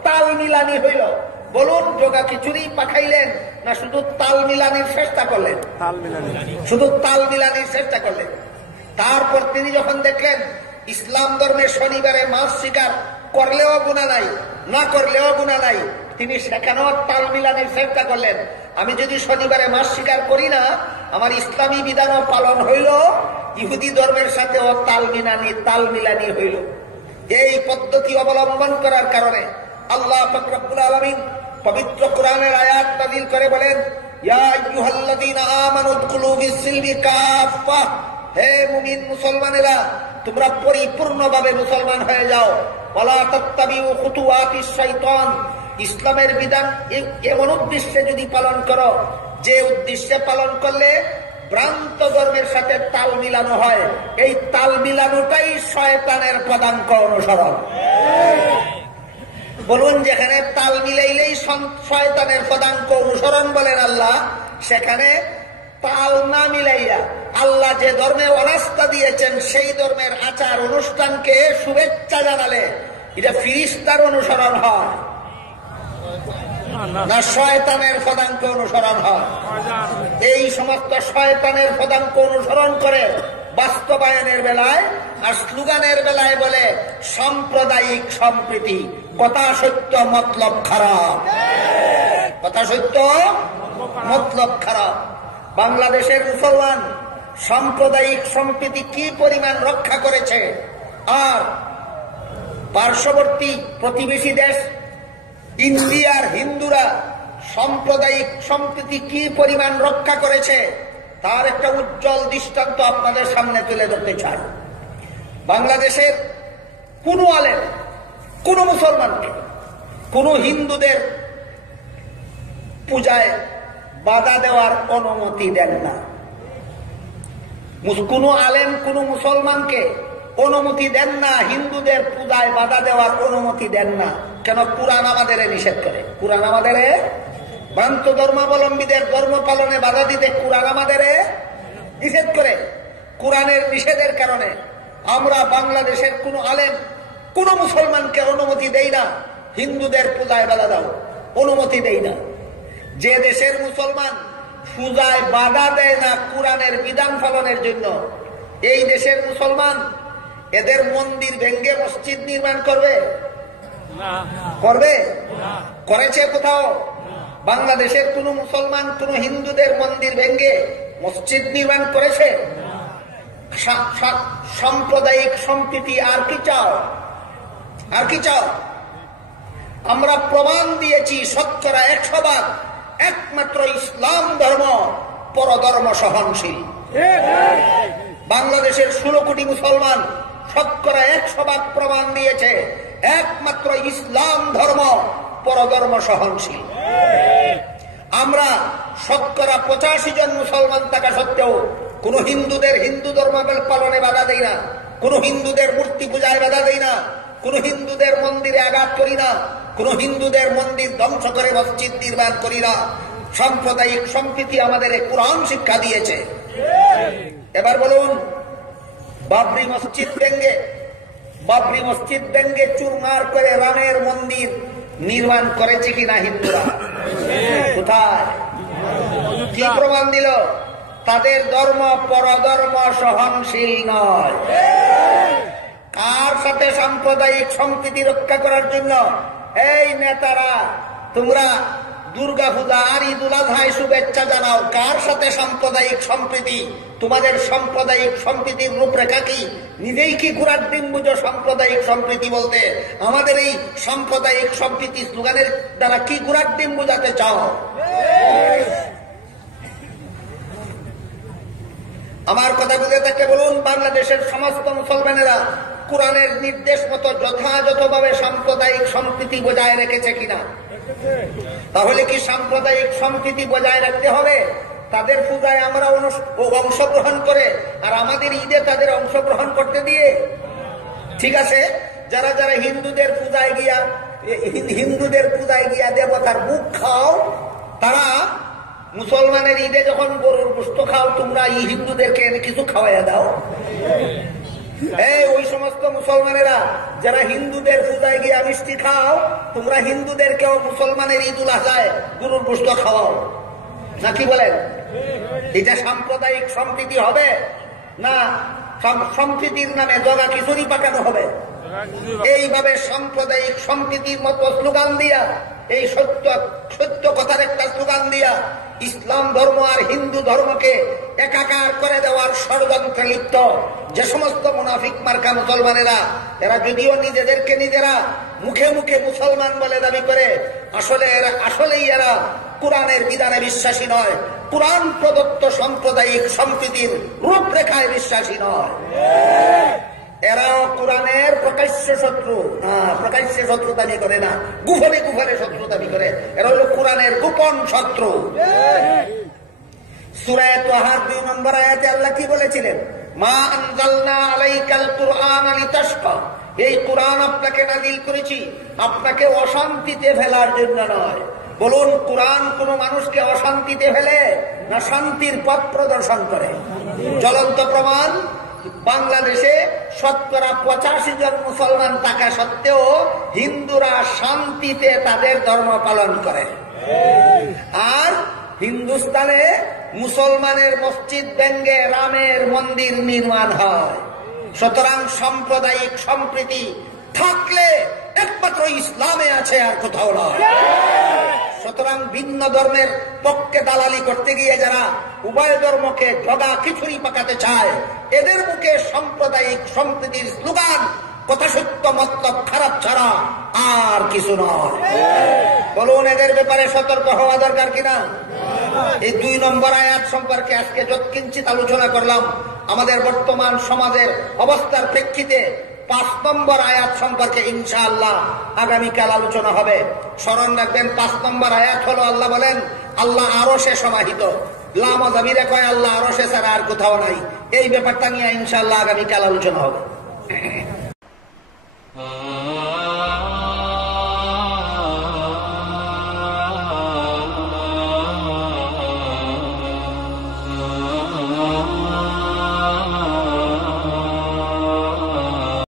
তাল মিলানি হইল। বলুন, জগা খিচুড়ি পাঠাইলেন না শুধু তাল মিলানির চেষ্টা করলেন? শুধু তাল মিলানির চেষ্টা করলেন। তারপর তিনি যখন দেখলেন ইসলাম ধর্মের শনিবারে মাছ শিকার করলেও গুনাহ নাই, না করলেও গুনাহ নাই, তিনি সেখানেও তাল মিলানির চেষ্টা করলেন। আমি যদি শনিবারে মাছ শিকার করি না, আমার ইসলামী বিধানও পালন হইল, ইহুদি ধর্মের সাথেও তাল মিলানি হইল। এই পদ্ধতি অবলম্বন করার কারণে আল্লাহ পাক রব্বুল আলামিন পবিত্র কোরআনের আয়াত নাযিল করে বলেন, ইয়া আইয়ুহাল্লাযীনা আমানু উদখুলু ফিস-সিলমি কাফা, হে মুমিন মুসলমানেরা, তোমরা পরিপূর্ণভাবে মুসলমান হয়ে যাও। ওয়ালা তাত্তাবিউ খুতুওয়াতিশ শাইতান, ইসলামের বিধান এমন উদ্দেশ্যে যদি পালন করো যে উদ্দেশ্যে পালন করলে ভ্রান্ত ধর্মের সাথে তাল মিলানো হয়, এই তাল মিলানোটাই শয়তানের পদাঙ্ক অনুসরণ। বলুন, যেখানে তাল মিলাইলেই শয়তানের পদাঙ্ক অনুসরণ বলেন আল্লাহ, সেখানে তাল না মিলাইয়া আল্লাহ যে ধর্মে অনাস্থা দিয়েছেন সেই ধর্মের আচার অনুষ্ঠানকে শুভেচ্ছা জানালে এটা ফিরিস্তার অনুসরণ হয় না শয়তানের পদাঙ্ক অনুসরণ হয়? এই সমস্ত শয়তানের পদাঙ্ক অনুসরণ করে বাস্তবায়নের বেলায় আর স্লোগানের বেলায় বলে সাম্প্রদায়িক সম্প্রীতি। কথা সত্য, মতলব খারাপ। কথা সত্য, মতলব খারাপ। বাংলাদেশের মুসলমান সাম্প্রদায়িক সম্প্রীতি কি পরিমাণ রক্ষা করেছে, আর পার্শ্ববর্তী প্রতিবেশী দেশ ইন্ডিয়ার হিন্দুরা সাম্প্রদায়িক সম্প্রীতি কি পরিমাণ রক্ষা করেছে তার একটা উজ্জ্বল দৃষ্টান্ত আপনাদের সামনে তুলে ধরতে চাই। বাংলাদেশের কোন আলেম কোন মুসলমানকে কোন হিন্দুদের পূজায় বাধা দেওয়ার অনুমতি দেন না। কোন আলেম কোন মুসলমানকে অনুমতি দেন না, হিন্দুদের পূজায় বাধা দেওয়ার অনুমতি দেন না। কেন? কুরআন আমাদের নিষেধ করে। কুরআন আমাদের ভ্রান্ত ধর্মাবলম্বীদের ধর্ম পালনে বাধা দিতে কুরআন আমাদের নিষেধ করে। কুরআনের নিষেধের কারণে আমরা বাংলাদেশের কোন আলেম কোন মুসলমানকে অনুমতি দেই না হিন্দুদের পূজায় বাধা দাও, অনুমতি দেই না। যে দেশের মুসলমান পূজায় বাধা দেয় না কুরআনের বিধান পালনের জন্য, এই দেশের মুসলমান এদের মন্দির ভেঙ্গে মসজিদ নির্মাণ করবে? করবে? করেছে কোথাও? বাংলাদেশের কোন মুসলমান কোন হিন্দুদের মন্দির ভেঙ্গে মসজিদ নির্মাণ করেছে? সাম্প্রদায়িক সম্প্রীতি আর কি চাও? আর কি চাও? আমরা প্রমাণ দিয়েছি 100% একমাত্র ইসলাম ধর্ম পরধর্ম সহনশীল। বাংলাদেশের 16 কোটি মুসলমান 100% প্রমাণ দিয়েছে একমাত্র ইসলাম ধর্ম পরধর্ম সহনশীল। আমরা 85% জন মুসলমান থাকা সত্ত্বেও কোন হিন্দুদের হিন্দু ধর্ম পালনে বাধা দেই না, কোন হিন্দুদের মূর্তি পূজায় বাধা দেই না, কোন হিন্দুদের মন্দিরে আঘাত করি না, কোন হিন্দুদের মন্দির ধ্বংস করে মসজিদ নির্মাণ করি না। সাম্প্রদায়িক সম্প্রীতি আমাদের কুরআন শিক্ষা দিয়েছে। এবার বলুন, বাবরি মসজিদ ভেঙ্গে চুরমার করে রামের মন্দির নির্মাণ করেছে কিনা হিন্দুরা? কোথায়? কি প্রমাণ দিল? তাদের ধর্ম পরধর্ম সহনশীল নয়। কার সাথে সাম্প্রদায়িক সম্প্রীতি রক্ষা করার জন্য এই নেতারা তোমরা দুর্গা পূজা আর ঈদুল আজহায় শুভেচ্ছা জানাও? কার সাথে সাম্প্রদায়িক সম্প্রীতি? তোমাদের সাম্প্রদায়িক সম্প্রীতির রূপরেখা কি? নিজেই কি ঘোড়ার ডিম বুঝো সাম্প্রদায়িক সম্প্রীতি বলতে? আমাদের এই সাম্প্রদায়িক সম্প্রীতি স্লোগানের দ্বারা কি ঘোড়ার ডিম বুঝাতে চাও? আমার কথা বুঝে থাকলে বলুন, বাংলাদেশের সমস্ত মুসলমানেরা কুরআনের নির্দেশ মতো যথাযথভাবে সাম্প্রদায়িক সম্প্রীতি বজায় রেখেছে কিনা? তাহলে কি সাম্প্রদায়িক সম্প্রীতি বজায় রাখতে হবে তাদের পূজায় আমরা অংশগ্রহণ করে আর আমাদের ঈদে তাদের অংশগ্রহণ করতে দিয়ে? ঠিক আছে, যারা যারা হিন্দুদের পূজায় গিয়া দেবতার বুক খাও, তারা মুসলমানের ঈদে যখন গরুর গোশত খাও, তোমরা এই হিন্দুদেরকে কিছু খাওয়াইয়া দাও। ওই সমস্ত মুসলমানেরা যারা হিন্দুদের পূজায় গিয়া মিষ্টি খাও, তোমরা হিন্দুদেরকেও মুসলমানের ঈদুল আজহায় গরুর গোশত খাওয়াও, নাকি বলেন? এটা সাম্প্রদায়িক সম্প্রীতি হবে না সম্প্রীতির নামে জগা খিচুড়ি পাকানো হবে? এইভাবে সাম্প্রদায়িক সম্প্রীতির মতো স্লোগান দিয়া, এই সত্য কথার একটা স্লোগান দিয়া ইসলাম ধর্ম আর হিন্দু ধর্মকে একাকার করে দেওয়ার ষড়যন্ত্রে লিপ্ত যে সমস্ত মুনাফিক মার্কা মুসলমানেরা, এরা যদিও নিজেদেরকে নিজেরা মুখে মুখে মুসলমান বলে দাবি করে, আসলেই এরা কুরআনের বিধানে বিশ্বাসী নয়, কুরআন প্রদত্ত সাম্প্রদায়িক সম্প্রীতির রূপরেখায় বিশ্বাসী নয়। এরাও কুরআনের প্রকাশ্য শত্রু। প্রকাশ্য শত্রু দাবি করে না, গুফনে গুফনে শত্রু দাবি করে। এরা হল কুরআনের গোপন শত্রু। সূরা তাহার 2 নম্বর আয়াতে আল্লাহ কি বলেছিলেন? মা আনজালনা আলাইকাল কুরআন লিতাশকা, এই কুরআন আপনাকে নাযিল করেছি আপনাকে অশান্তিতে ফেলার জন্য নয়। বলুন, কুরআন কোন মানুষকে অশান্তিতে ফেলে না শান্তির পথ প্রদর্শন করে? জ্বলন্ত প্রমাণ, বাংলাদেশে 85% জন মুসলমান থাকা সত্ত্বেও হিন্দুরা শান্তিতে তাদের ধর্ম পালন করে, আর হিন্দুস্তানে মুসলমানের মসজিদ ভেঙ্গে রামের মন্দির নির্মাণ হয়। সুতরাং সাম্প্রদায়িক সম্প্রীতি থাকলে একমাত্র ইসলামে আছে, আর কোথাও নয়। সুতরাং ভিন্ন ধর্মের পক্ষে দালালি করতে গিয়ে যারা উভয় ধর্মকে ঢগা খিচুড়ি পাকাতে চায়, এদের মুখে সাম্প্রদায়িক সম্প্রীতির স্লোগান কথা সত্য মতলব খারাপ ছাড়া আর কিছু নয়। বলুন, এদের ব্যাপারে সতর্ক হওয়া দরকার কিনা? এই 2 নম্বর আয়াত সম্পর্কে আজকে যৎকিঞ্চিত আলোচনা করলাম। আমাদের বর্তমান সমাজের অবস্থার প্রেক্ষিতে 5 নম্বর আয়াত সম্পর্কে ইনশাআল্লাহ আগামীকাল আলোচনা হবে। স্মরণ রাখবেন, 5 নম্বর আয়াত হলো আল্লাহ বলেন আল্লাহ আরশে সমাহিত। লামা জামিরে কয় আল্লাহ আরশে ছাড়া আর কোথাও নাই। এই ব্যাপারটা নিয়ে ইনশাআল্লাহ আগামীকাল আলোচনা হবে।